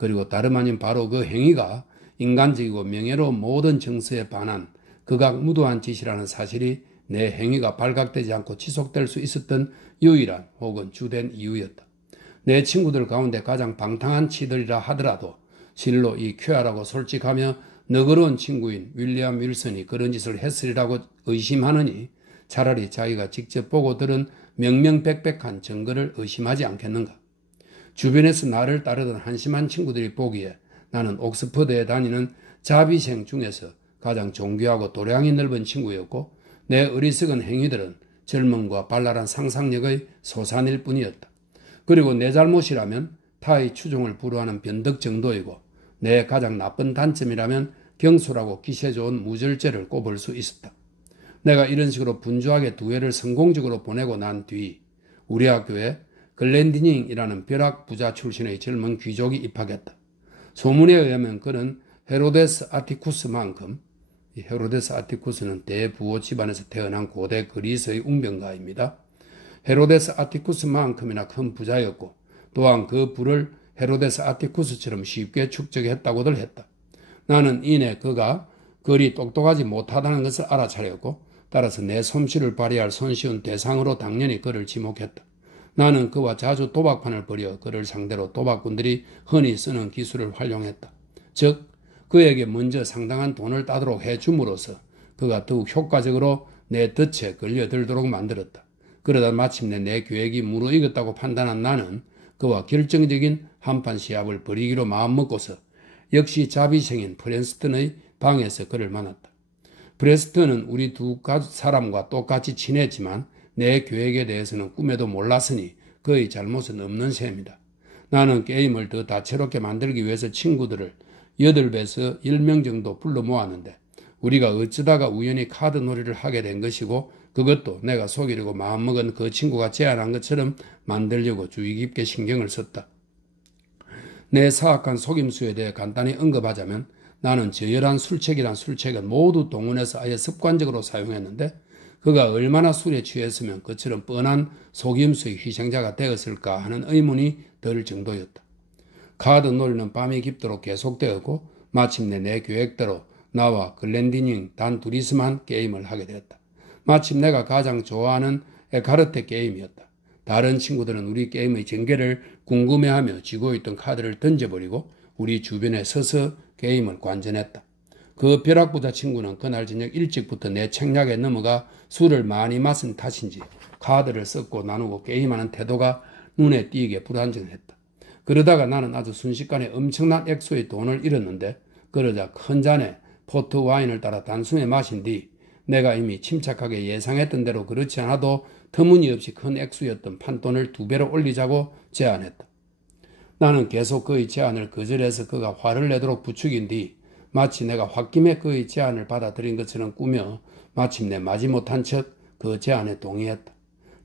그리고 다름 아닌 바로 그 행위가 인간적이고 명예로운 모든 정서에 반한 극악무도한 짓이라는 사실이 내 행위가 발각되지 않고 지속될 수 있었던 유일한 혹은 주된 이유였다. 내 친구들 가운데 가장 방탕한 치들이라 하더라도 실로 이 쾌활하고 솔직하며 너그러운 친구인 윌리엄 윌슨이 그런 짓을 했으리라고 의심하느니 차라리 자기가 직접 보고 들은 명명백백한 증거를 의심하지 않겠는가. 주변에서 나를 따르던 한심한 친구들이 보기에 나는 옥스퍼드에 다니는 자비생 중에서 가장 존귀하고 도량이 넓은 친구였고 내 어리석은 행위들은 젊음과 발랄한 상상력의 소산일 뿐이었다. 그리고 내 잘못이라면 타의 추종을 불허하는 변덕 정도이고 내 가장 나쁜 단점이라면 경솔하고 기세 좋은 무절제를 꼽을 수 있었다. 내가 이런 식으로 분주하게 두 해를 성공적으로 보내고 난 뒤 우리 학교에 글렌디닝이라는 벼락 부자 출신의 젊은 귀족이 입학했다. 소문에 의하면 그는 헤로데스 아티쿠스만큼, 헤로데스 아티쿠스는 대부호 집안에서 태어난 고대 그리스의 웅변가입니다. 헤로데스 아티쿠스만큼이나 큰 부자였고 또한 그 부를 헤로데스 아티쿠스처럼 쉽게 축적했다고들 했다. 나는 이내 그가 그리 똑똑하지 못하다는 것을 알아차렸고 따라서 내 솜씨를 발휘할 손쉬운 대상으로 당연히 그를 지목했다. 나는 그와 자주 도박판을 벌여 그를 상대로 도박꾼들이 흔히 쓰는 기술을 활용했다. 즉 그에게 먼저 상당한 돈을 따도록 해줌으로써 그가 더욱 효과적으로 내 덫에 걸려들도록 만들었다. 그러다 마침내 내 계획이 무르익었다고 판단한 나는 그와 결정적인 한판 시합을 벌이기로 마음먹고서 역시 자비생인 프랜스턴의 방에서 그를 만났다. 프레스턴은 우리 두 사람과 똑같이 친했지만 내 계획에 대해서는 꿈에도 몰랐으니 그의 잘못은 없는 셈이다. 나는 게임을 더 다채롭게 만들기 위해서 친구들을 8배에서 10명 정도 불러 모았는데 우리가 어쩌다가 우연히 카드 놀이를 하게 된 것이고 그것도 내가 속이려고 마음먹은 그 친구가 제안한 것처럼 만들려고 주의 깊게 신경을 썼다. 내 사악한 속임수에 대해 간단히 언급하자면 나는 저열한 술책이란 술책을 모두 동원해서 아예 습관적으로 사용했는데 그가 얼마나 술에 취했으면 그처럼 뻔한 속임수의 희생자가 되었을까 하는 의문이 들 정도였다. 카드 놀이는 밤이 깊도록 계속되었고 마침내 내 계획대로 나와 글렌디닝 단 둘이서만 게임을 하게 되었다. 마침 내가 가장 좋아하는 에카르테 게임이었다. 다른 친구들은 우리 게임의 전개를 궁금해하며 쥐고 있던 카드를 던져버리고 우리 주변에 서서 게임을 관전했다. 그 벼락부자 친구는 그날 저녁 일찍부터 내 책략에 넘어가 술을 많이 마신 탓인지 카드를 섞고 나누고 게임하는 태도가 눈에 띄게 불안정했다. 그러다가 나는 아주 순식간에 엄청난 액수의 돈을 잃었는데 그러자 큰 잔에 포트 와인을 따라 단숨에 마신 뒤 내가 이미 침착하게 예상했던 대로 그렇지 않아도 터무니없이 큰 액수였던 판돈을 2배로 올리자고 제안했다. 나는 계속 그의 제안을 거절해서 그가 화를 내도록 부추긴 뒤 마치 내가 홧김에 그의 제안을 받아들인 것처럼 꾸며 마침내 마지못한 척 그 제안에 동의했다.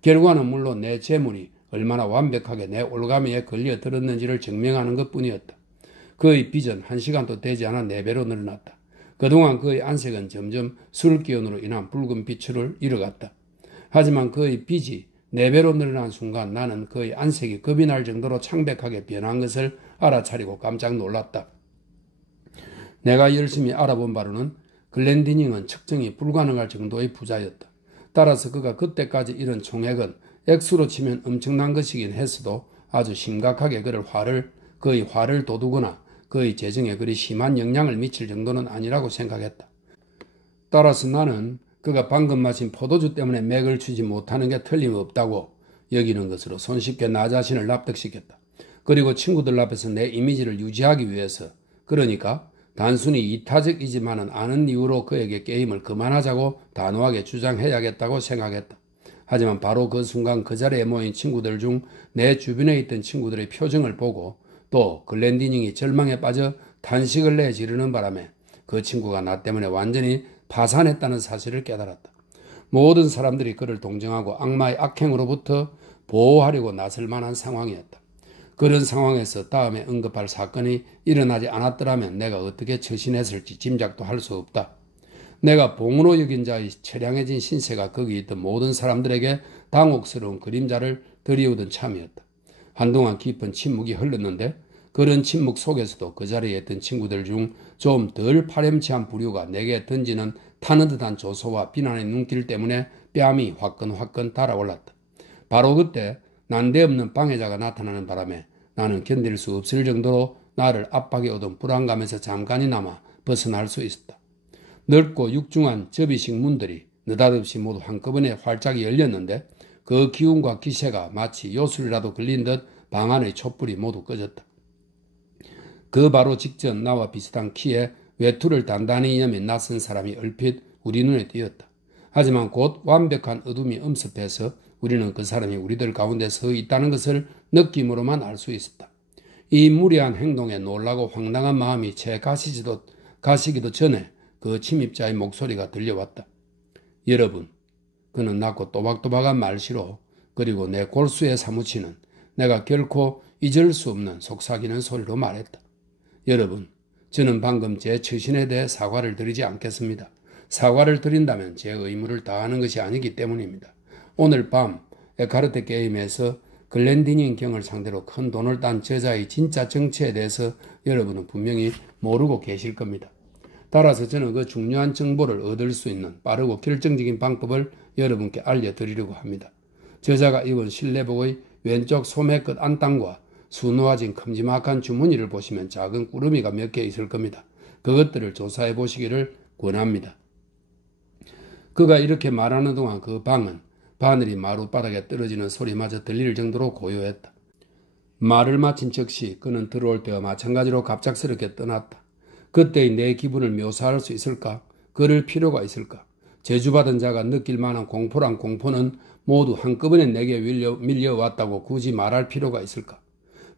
결과는 물론 내 재물이 얼마나 완벽하게 내 올가미에 걸려들었는지를 증명하는 것뿐이었다. 그의 빚은 1시간도 되지 않아 4배로 늘어났다. 그동안 그의 안색은 점점 술 기운으로 인한 붉은 빛을 잃어갔다. 하지만 그의 빚이 4배로 늘어난 순간 나는 그의 안색이 겁이 날 정도로 창백하게 변한 것을 알아차리고 깜짝 놀랐다. 내가 열심히 알아본 바로는 글렌디닝은 측정이 불가능할 정도의 부자였다. 따라서 그가 그때까지 잃은 총액은 액수로 치면 엄청난 것이긴 했어도 아주 심각하게 그의 화를 돋우거나 그의 재정에 그리 심한 영향을 미칠 정도는 아니라고 생각했다. 따라서 나는 그가 방금 마신 포도주 때문에 맥을 추지 못하는 게 틀림없다고 여기는 것으로 손쉽게 나 자신을 납득시켰다. 그리고 친구들 앞에서 내 이미지를 유지하기 위해서, 그러니까 단순히 이타적이지만은 않은 이유로 그에게 게임을 그만하자고 단호하게 주장해야겠다고 생각했다. 하지만 바로 그 순간 그 자리에 모인 친구들 중 내 주변에 있던 친구들의 표정을 보고 또 글렌디닝이 절망에 빠져 탄식을 내 지르는 바람에 그 친구가 나 때문에 완전히 파산했다는 사실을 깨달았다. 모든 사람들이 그를 동정하고 악마의 악행으로부터 보호하려고 나설 만한 상황이었다. 그런 상황에서 다음에 언급할 사건이 일어나지 않았더라면 내가 어떻게 처신했을지 짐작도 할 수 없다. 내가 봉으로 여긴 자의 처량해진 신세가 거기 있던 모든 사람들에게 당혹스러운 그림자를 들이우던 참이었다. 한동안 깊은 침묵이 흘렀는데 그런 침묵 속에서도 그 자리에 있던 친구들 중 좀 덜 파렴치한 부류가 내게 던지는 타는 듯한 조소와 비난의 눈길 때문에 뺨이 화끈화끈 달아올랐다. 바로 그때 난데없는 방해자가 나타나는 바람에 나는 견딜 수 없을 정도로 나를 압박해 오던 불안감에서 잠깐이나마 벗어날 수 있었다. 넓고 육중한 접이식 문들이 느닷없이 모두 한꺼번에 활짝 열렸는데 그 기운과 기세가 마치 요술이라도 걸린 듯 방 안의 촛불이 모두 꺼졌다. 그 바로 직전 나와 비슷한 키에 외투를 단단히 여민 낯선 사람이 얼핏 우리 눈에 띄었다. 하지만 곧 완벽한 어둠이 엄습해서 우리는 그 사람이 우리들 가운데 서 있다는 것을 느낌으로만 알 수 있었다. 이 무리한 행동에 놀라고 황당한 마음이 채 가시기도 전에 그 침입자의 목소리가 들려왔다. 여러분, 그는 낮고 또박또박한 말씨로 그리고 내 골수에 사무치는 내가 결코 잊을 수 없는 속삭이는 소리로 말했다. 여러분, 저는 방금 제 처신에 대해 사과를 드리지 않겠습니다. 사과를 드린다면 제 의무를 다하는 것이 아니기 때문입니다. 오늘 밤 에카르테 게임에서 글렌디닝 경을 상대로 큰 돈을 딴 저자의 진짜 정체에 대해서 여러분은 분명히 모르고 계실 겁니다. 따라서 저는 그 중요한 정보를 얻을 수 있는 빠르고 결정적인 방법을 여러분께 알려드리려고 합니다. 저자가 입은 실내복의 왼쪽 소매 끝 안땅과 수놓아진 큼지막한 주머니를 보시면 작은 꾸러미가 몇 개 있을 겁니다. 그것들을 조사해 보시기를 권합니다. 그가 이렇게 말하는 동안 그 방은 바늘이 마룻바닥에 떨어지는 소리마저 들릴 정도로 고요했다. 말을 마친 즉시 그는 들어올 때와 마찬가지로 갑작스럽게 떠났다. 그때의 내 기분을 묘사할 수 있을까? 그럴 필요가 있을까? 저주받은 자가 느낄 만한 공포란 공포는 모두 한꺼번에 내게 밀려왔다고 굳이 말할 필요가 있을까?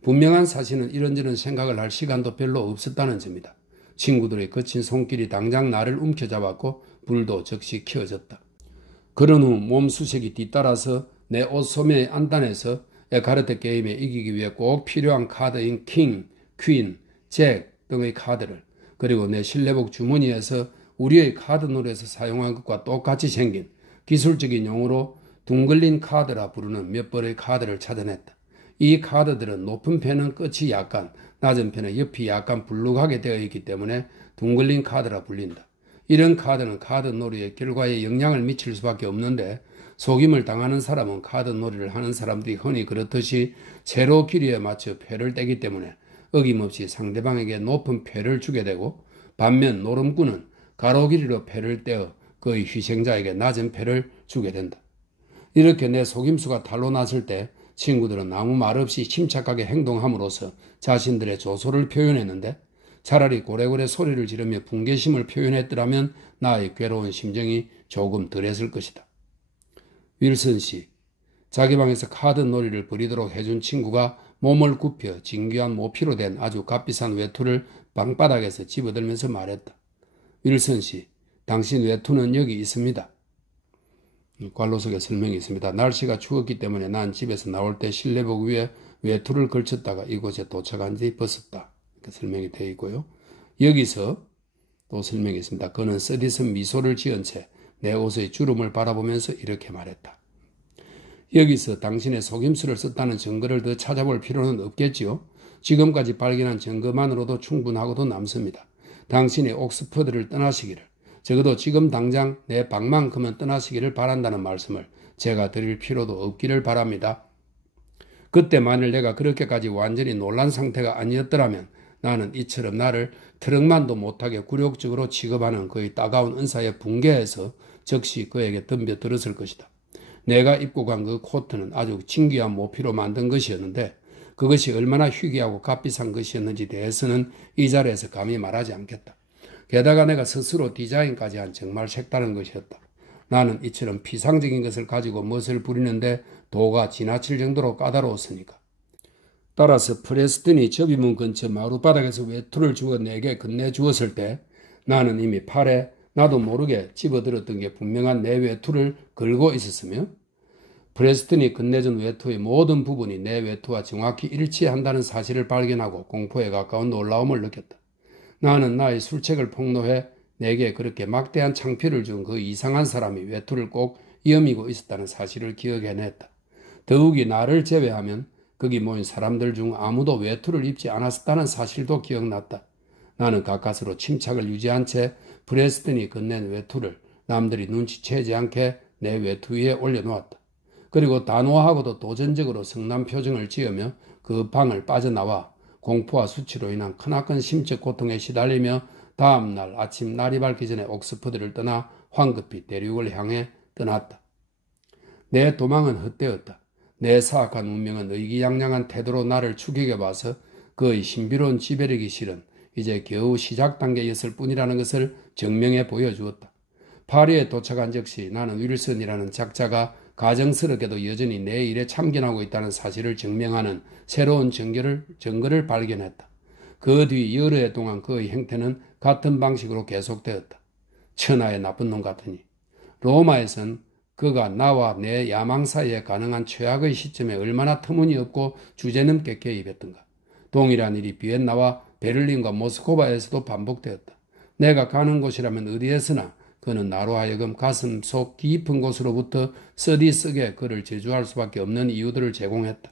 분명한 사실은 이런저런 생각을 할 시간도 별로 없었다는 점이다. 친구들의 거친 손길이 당장 나를 움켜잡았고 불도 즉시 켜졌다. 그런 후 몸수색이 뒤따라서 내 옷소매의 안단에서 에카르테 게임에 이기기 위해 꼭 필요한 카드인 킹, 퀸, 잭 등의 카드를, 그리고 내 실내복 주머니에서 우리의 카드놀이에서 사용한 것과 똑같이 생긴 기술적인 용어로 둥글린 카드라 부르는 몇 벌의 카드를 찾아냈다. 이 카드들은 높은 편은 끝이 약간, 낮은 편은 옆이 약간 불룩하게 되어 있기 때문에 둥글린 카드라 불린다. 이런 카드는 카드놀이의 결과에 영향을 미칠 수밖에 없는데 속임을 당하는 사람은 카드놀이를 하는 사람들이 흔히 그렇듯이 세로 길이에 맞춰 패를 떼기 때문에 어김없이 상대방에게 높은 패를 주게 되고, 반면 노름꾼은 가로 길이로 패를 떼어 그의 희생자에게 낮은 패를 주게 된다. 이렇게 내 속임수가 탄로 났을 때 친구들은 아무 말 없이 침착하게 행동함으로써 자신들의 조소를 표현했는데, 차라리 고래고래 소리를 지르며 분개심을 표현했더라면 나의 괴로운 심정이 조금 덜했을 것이다. 윌슨 씨, 자기 방에서 카드 놀이를 벌이도록 해준 친구가 몸을 굽혀 진귀한 모피로 된 아주 값비싼 외투를 방바닥에서 집어들면서 말했다. 윌슨 씨, 당신 외투는 여기 있습니다. 관로석에 설명이 있습니다. 날씨가 추웠기 때문에 난 집에서 나올 때 실내복 위에 외투를 걸쳤다가 이곳에 도착한 뒤 벗었다. 이렇게 설명이 되어 있고요. 여기서 또 설명이 있습니다. 그는 쓰디쓴 미소를 지은 채 내 옷의 주름을 바라보면서 이렇게 말했다. 여기서 당신의 속임수를 썼다는 증거를 더 찾아볼 필요는 없겠지요. 지금까지 발견한 증거만으로도 충분하고도 남습니다. 당신이 옥스퍼드를 떠나시기를, 적어도 지금 당장 내 방만큼은 떠나시기를 바란다는 말씀을 제가 드릴 필요도 없기를 바랍니다. 그때 만일 내가 그렇게까지 완전히 놀란 상태가 아니었더라면 나는 이처럼 나를 트럭만도 못하게 굴욕적으로 취급하는 그의 따가운 은사에 붕괴해서 즉시 그에게 덤벼들었을 것이다. 내가 입고 간 그 코트는 아주 진귀한 모피로 만든 것이었는데 그것이 얼마나 희귀하고 값비싼 것이었는지 대해서는 이 자리에서 감히 말하지 않겠다. 게다가 내가 스스로 디자인까지 한 정말 색다른 것이었다. 나는 이처럼 피상적인 것을 가지고 멋을 부리는데 도가 지나칠 정도로 까다로웠으니까. 따라서 프레스턴이 접이문 근처 마룻바닥에서 외투를 주어 내게 건네주었을 때 나는 이미 팔에 나도 모르게 집어들었던 게 분명한 내 외투를 걸고 있었으며 프레스턴이 건네준 외투의 모든 부분이 내 외투와 정확히 일치한다는 사실을 발견하고 공포에 가까운 놀라움을 느꼈다. 나는 나의 술책을 폭로해 내게 그렇게 막대한 창피를 준 그 이상한 사람이 외투를 꼭 여미고 있었다는 사실을 기억해냈다. 더욱이 나를 제외하면 거기 모인 사람들 중 아무도 외투를 입지 않았다는 사실도 기억났다. 나는 가까스로 침착을 유지한 채 프레스턴이 건넨 외투를 남들이 눈치채지 않게 내 외투 위에 올려놓았다. 그리고 단호하고도 도전적으로 성난 표정을 지으며 그 방을 빠져나와 공포와 수치로 인한 크나큰 심적 고통에 시달리며 다음 날 아침 날이 밝기 전에 옥스퍼드를 떠나 황급히 대륙을 향해 떠났다. 내 도망은 헛되었다. 내 사악한 운명은 의기양양한 태도로 나를 추격해봐서 그의 신비로운 지배력이 실은 이제 겨우 시작 단계였을 뿐이라는 것을 증명해 보여주었다. 파리에 도착한 즉시 나는 윌슨이라는 작자가 가정스럽게도 여전히 내 일에 참견하고 있다는 사실을 증명하는 새로운 증거를 발견했다. 그 뒤 여러 해 동안 그의 행태는 같은 방식으로 계속되었다. 천하의 나쁜 놈 같으니. 로마에선 그가 나와 내 야망 사이에 가능한 최악의 시점에 얼마나 터무니없고 주제넘게 개입했던가. 동일한 일이 비엔나와 베를린과 모스크바에서도 반복되었다. 내가 가는 곳이라면 어디에서나 그는 나로 하여금 가슴 속 깊은 곳으로부터 쓰디쓰게 그를 저주할 수밖에 없는 이유들을 제공했다.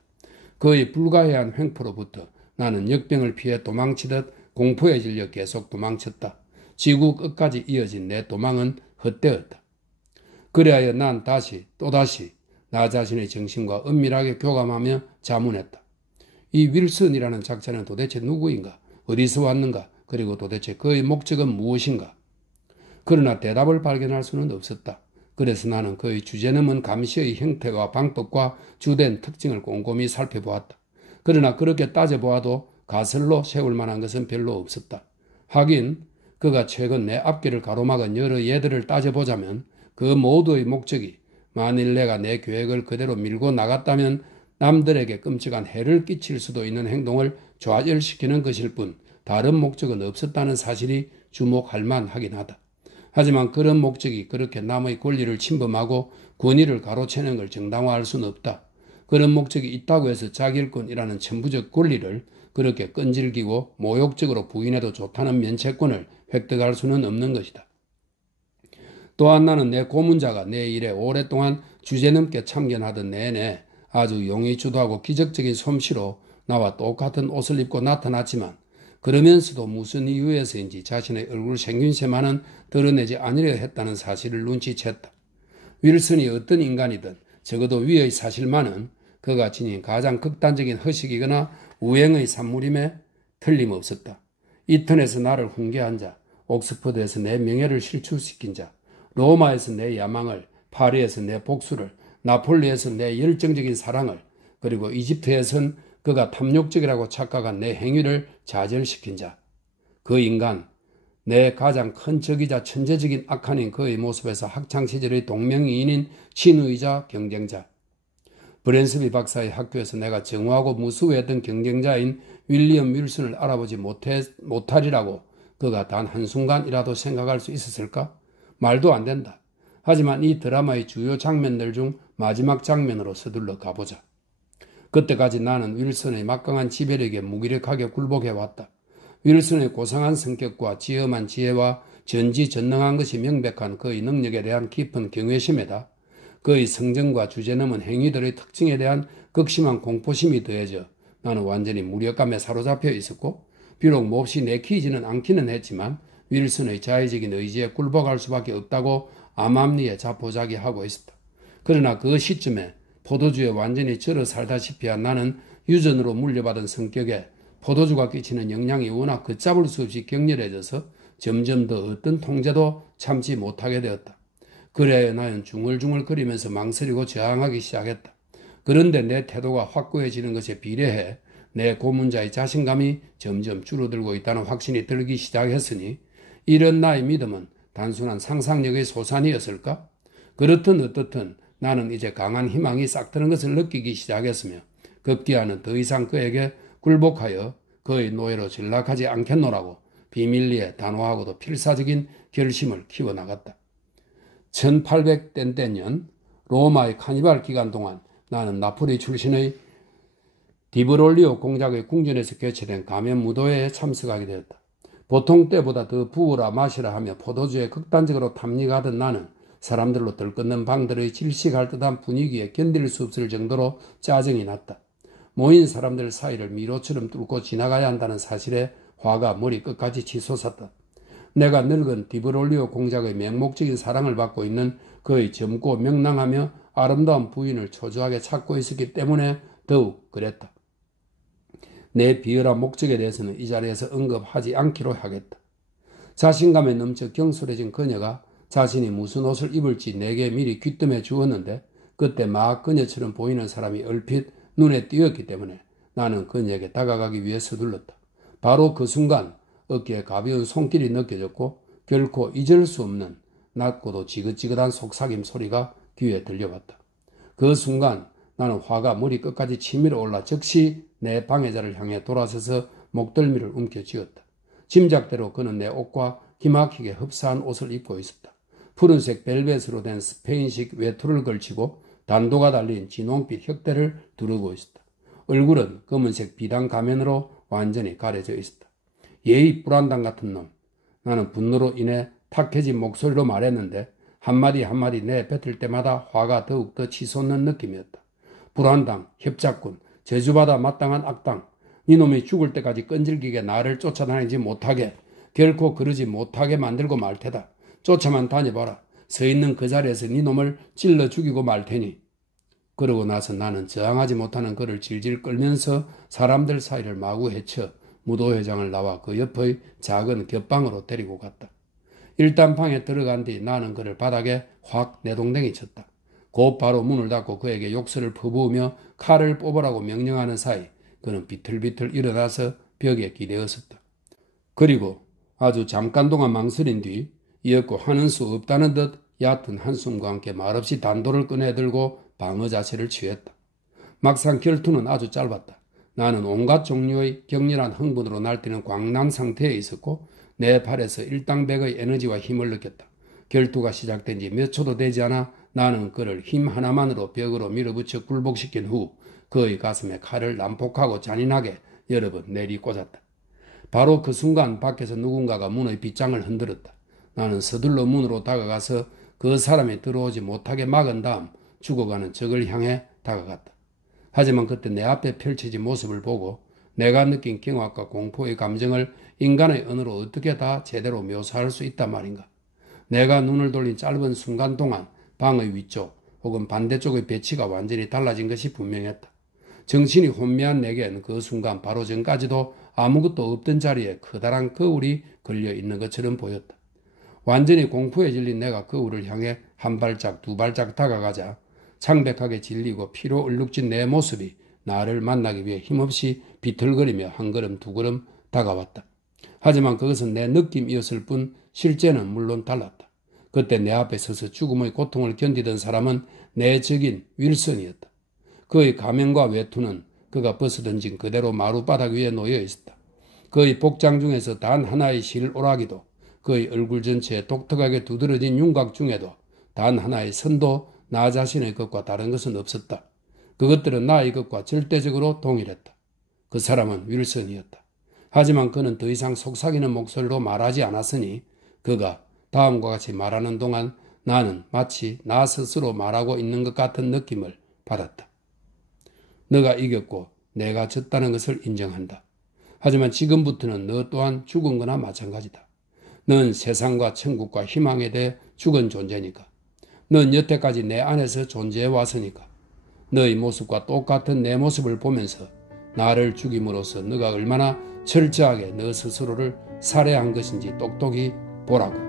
그의 불가해한 횡포로부터 나는 역병을 피해 도망치듯 공포에 질려 계속 도망쳤다. 지구 끝까지 이어진 내 도망은 헛되었다. 그리하여 난 또다시 나 자신의 정신과 은밀하게 교감하며 자문했다. 이 윌슨이라는 작자는 도대체 누구인가? 어디서 왔는가? 그리고 도대체 그의 목적은 무엇인가? 그러나 대답을 발견할 수는 없었다. 그래서 나는 그의 주제넘은 감시의 형태와 방법과 주된 특징을 꼼꼼히 살펴보았다. 그러나 그렇게 따져보아도 가설로 세울 만한 것은 별로 없었다. 하긴 그가 최근 내 앞길을 가로막은 여러 예들을 따져보자면 그 모두의 목적이 만일 내가 내 계획을 그대로 밀고 나갔다면 남들에게 끔찍한 해를 끼칠 수도 있는 행동을 좌절시키는 것일 뿐 다른 목적은 없었다는 사실이 주목할 만하긴 하다. 하지만 그런 목적이 그렇게 남의 권리를 침범하고 권위를 가로채는 걸 정당화할 수는 없다. 그런 목적이 있다고 해서 자길권이라는 천부적 권리를 그렇게 끈질기고 모욕적으로 부인해도 좋다는 면책권을 획득할 수는 없는 것이다. 또한 나는 내 고문자가 내 일에 오랫동안 주제넘게 참견하던 내내 아주 용의 주도하고 기적적인 솜씨로 나와 똑같은 옷을 입고 나타났지만 그러면서도 무슨 이유에서인지 자신의 얼굴 생김새만은 드러내지 않으려 했다는 사실을 눈치챘다. 윌슨이 어떤 인간이든 적어도 위의 사실만은 그가 지닌 가장 극단적인 허식이거나 우행의 산물임에 틀림없었다. 이턴에서 나를 훈계한 자, 옥스퍼드에서 내 명예를 실추시킨 자, 로마에서 내 야망을, 파리에서 내 복수를, 나폴리에서 내 열정적인 사랑을, 그리고 이집트에선 그가 탐욕적이라고 착각한 내 행위를 좌절시킨 자. 그 인간, 내 가장 큰 적이자 천재적인 악한인 그의 모습에서 학창시절의 동명이인인 친구이자 경쟁자. 브랜스비 박사의 학교에서 내가 정오하고 무수했던 경쟁자인 윌리엄 윌슨을 알아보지 못하리라고 그가 단 한순간이라도 생각할 수 있었을까? 말도 안 된다. 하지만 이 드라마의 주요 장면들 중 마지막 장면으로 서둘러 가보자. 그때까지 나는 윌슨의 막강한 지배력에 무기력하게 굴복해왔다. 윌슨의 고상한 성격과 지엄한 지혜와 전지전능한 것이 명백한 그의 능력에 대한 깊은 경외심에다 그의 성정과 주제넘은 행위들의 특징에 대한 극심한 공포심이 더해져 나는 완전히 무력감에 사로잡혀 있었고 비록 몹시 내키지는 않기는 했지만 윌슨의 자의적인 의지에 굴복할 수밖에 없다고 암암리에 자포자기하고 있었다. 그러나 그 시점에 포도주에 완전히 절어 살다시피 한 나는 유전으로 물려받은 성격에 포도주가 끼치는 영향이 워낙 걷잡을 수 없이 격렬해져서 점점 더 어떤 통제도 참지 못하게 되었다. 그래야 나는 중얼중얼거리면서 망설이고 저항하기 시작했다. 그런데 내 태도가 확고해지는 것에 비례해 내 고문자의 자신감이 점점 줄어들고 있다는 확신이 들기 시작했으니 이런 나의 믿음은 단순한 상상력의 소산이었을까? 그렇든 어떻든 나는 이제 강한 희망이 싹트는 것을 느끼기 시작했으며 급기야는 더 이상 그에게 굴복하여 그의 노예로 전락하지 않겠노라고 비밀리에 단호하고도 필사적인 결심을 키워나갔다. 1800년 로마의 카니발 기간 동안 나는 나폴리 출신의 디브롤리오 공작의 궁전에서 개최된 가면 무도회에 참석하게 되었다. 보통 때보다 더 부으라 마시라 하며 포도주에 극단적으로 탐닉하던 나는 사람들로 들끓는 방들의 질식할 듯한 분위기에 견딜 수 없을 정도로 짜증이 났다. 모인 사람들 사이를 미로처럼 뚫고 지나가야 한다는 사실에 화가 머리 끝까지 치솟았다. 내가 늙은 디브롤리오 공작의 맹목적인 사랑을 받고 있는 그의 젊고 명랑하며 아름다운 부인을 초조하게 찾고 있었기 때문에 더욱 그랬다. 내 비열한 목적에 대해서는 이 자리에서 언급하지 않기로 하겠다. 자신감에 넘쳐 경솔해진 그녀가 자신이 무슨 옷을 입을지 내게 미리 귀뜸해 주었는데 그때 막 그녀처럼 보이는 사람이 얼핏 눈에 띄었기 때문에 나는 그녀에게 다가가기 위해 서둘렀다. 바로 그 순간 어깨에 가벼운 손길이 느껴졌고 결코 잊을 수 없는 낮고도 지긋지긋한 속삭임 소리가 귀에 들려왔다. 그 순간 나는 화가 머리 끝까지 치밀어 올라 즉시 내 방해자를 향해 돌아서서 목덜미를 움켜쥐었다. 짐작대로 그는 내 옷과 기막히게 흡사한 옷을 입고 있었다. 푸른색 벨벳으로 된 스페인식 외투를 걸치고 단도가 달린 진홍빛 혁대를 두르고 있었다. 얼굴은 검은색 비단 가면으로 완전히 가려져 있었다. 예의 불안당 같은 놈. 나는 분노로 인해 탁해진 목소리로 말했는데 한마디 한마디 내뱉을 때마다 화가 더욱더 치솟는 느낌이었다. 불안당, 협작꾼, 제주받아 마땅한 악당, 이놈이 죽을 때까지 끈질기게 나를 쫓아다니지 못하게, 결코 그러지 못하게 만들고 말 테다. 쫓아만 다녀봐라. 서 있는 그 자리에서 니놈을 찔러 죽이고 말 테니. 그러고 나서 나는 저항하지 못하는 그를 질질 끌면서 사람들 사이를 마구 헤쳐 무도회장을 나와 그 옆의 작은 곁방으로 데리고 갔다. 일단 방에 들어간 뒤 나는 그를 바닥에 확 내동댕이 쳤다. 곧바로 문을 닫고 그에게 욕설을 퍼부으며 칼을 뽑으라고 명령하는 사이 그는 비틀비틀 일어나서 벽에 기대었었다. 그리고 아주 잠깐 동안 망설인 뒤 이었고 하는 수 없다는 듯 얕은 한숨과 함께 말없이 단도를 꺼내들고 방어 자세를 취했다. 막상 결투는 아주 짧았다. 나는 온갖 종류의 격렬한 흥분으로 날뛰는 광란 상태에 있었고 내 팔에서 일당백의 에너지와 힘을 느꼈다. 결투가 시작된 지 몇 초도 되지 않아 나는 그를 힘 하나만으로 벽으로 밀어붙여 굴복시킨 후 그의 가슴에 칼을 난폭하고 잔인하게 여러 번 내리꽂았다. 바로 그 순간 밖에서 누군가가 문의 빗장을 흔들었다. 나는 서둘러 문으로 다가가서 그 사람이 들어오지 못하게 막은 다음 죽어가는 적을 향해 다가갔다. 하지만 그때 내 앞에 펼쳐진 모습을 보고 내가 느낀 경악과 공포의 감정을 인간의 언어로 어떻게 다 제대로 묘사할 수 있단 말인가. 내가 눈을 돌린 짧은 순간 동안 방의 위쪽 혹은 반대쪽의 배치가 완전히 달라진 것이 분명했다. 정신이 혼미한 내겐 그 순간 바로 전까지도 아무것도 없던 자리에 커다란 거울이 걸려 있는 것처럼 보였다. 완전히 공포에 질린 내가 거울을 향해 한 발짝 두 발짝 다가가자 창백하게 질리고 피로 얼룩진 내 모습이 나를 만나기 위해 힘없이 비틀거리며 한 걸음 두 걸음 다가왔다. 하지만 그것은 내 느낌이었을 뿐 실제는 물론 달랐다. 그때 내 앞에 서서 죽음의 고통을 견디던 사람은 내 적인 윌슨이었다. 그의 가면과 외투는 그가 벗어던진 그대로 마룻바닥 위에 놓여 있었다. 그의 복장 중에서 단 하나의 실오라기도, 그의 얼굴 전체에 독특하게 두드러진 윤곽 중에도 단 하나의 선도 나 자신의 것과 다른 것은 없었다. 그것들은 나의 것과 절대적으로 동일했다. 그 사람은 윌슨이었다. 하지만 그는 더 이상 속삭이는 목소리로 말하지 않았으니 그가 다음과 같이 말하는 동안 나는 마치 나 스스로 말하고 있는 것 같은 느낌을 받았다. 너가 이겼고 내가 졌다는 것을 인정한다. 하지만 지금부터는 너 또한 죽은 거나 마찬가지다. 넌 세상과 천국과 희망에 대해 죽은 존재니까. 넌 여태까지 내 안에서 존재해 왔으니까. 너의 모습과 똑같은 내 모습을 보면서 나를 죽임으로써 너가 얼마나 철저하게 너 스스로를 살해한 것인지 똑똑히 보라고.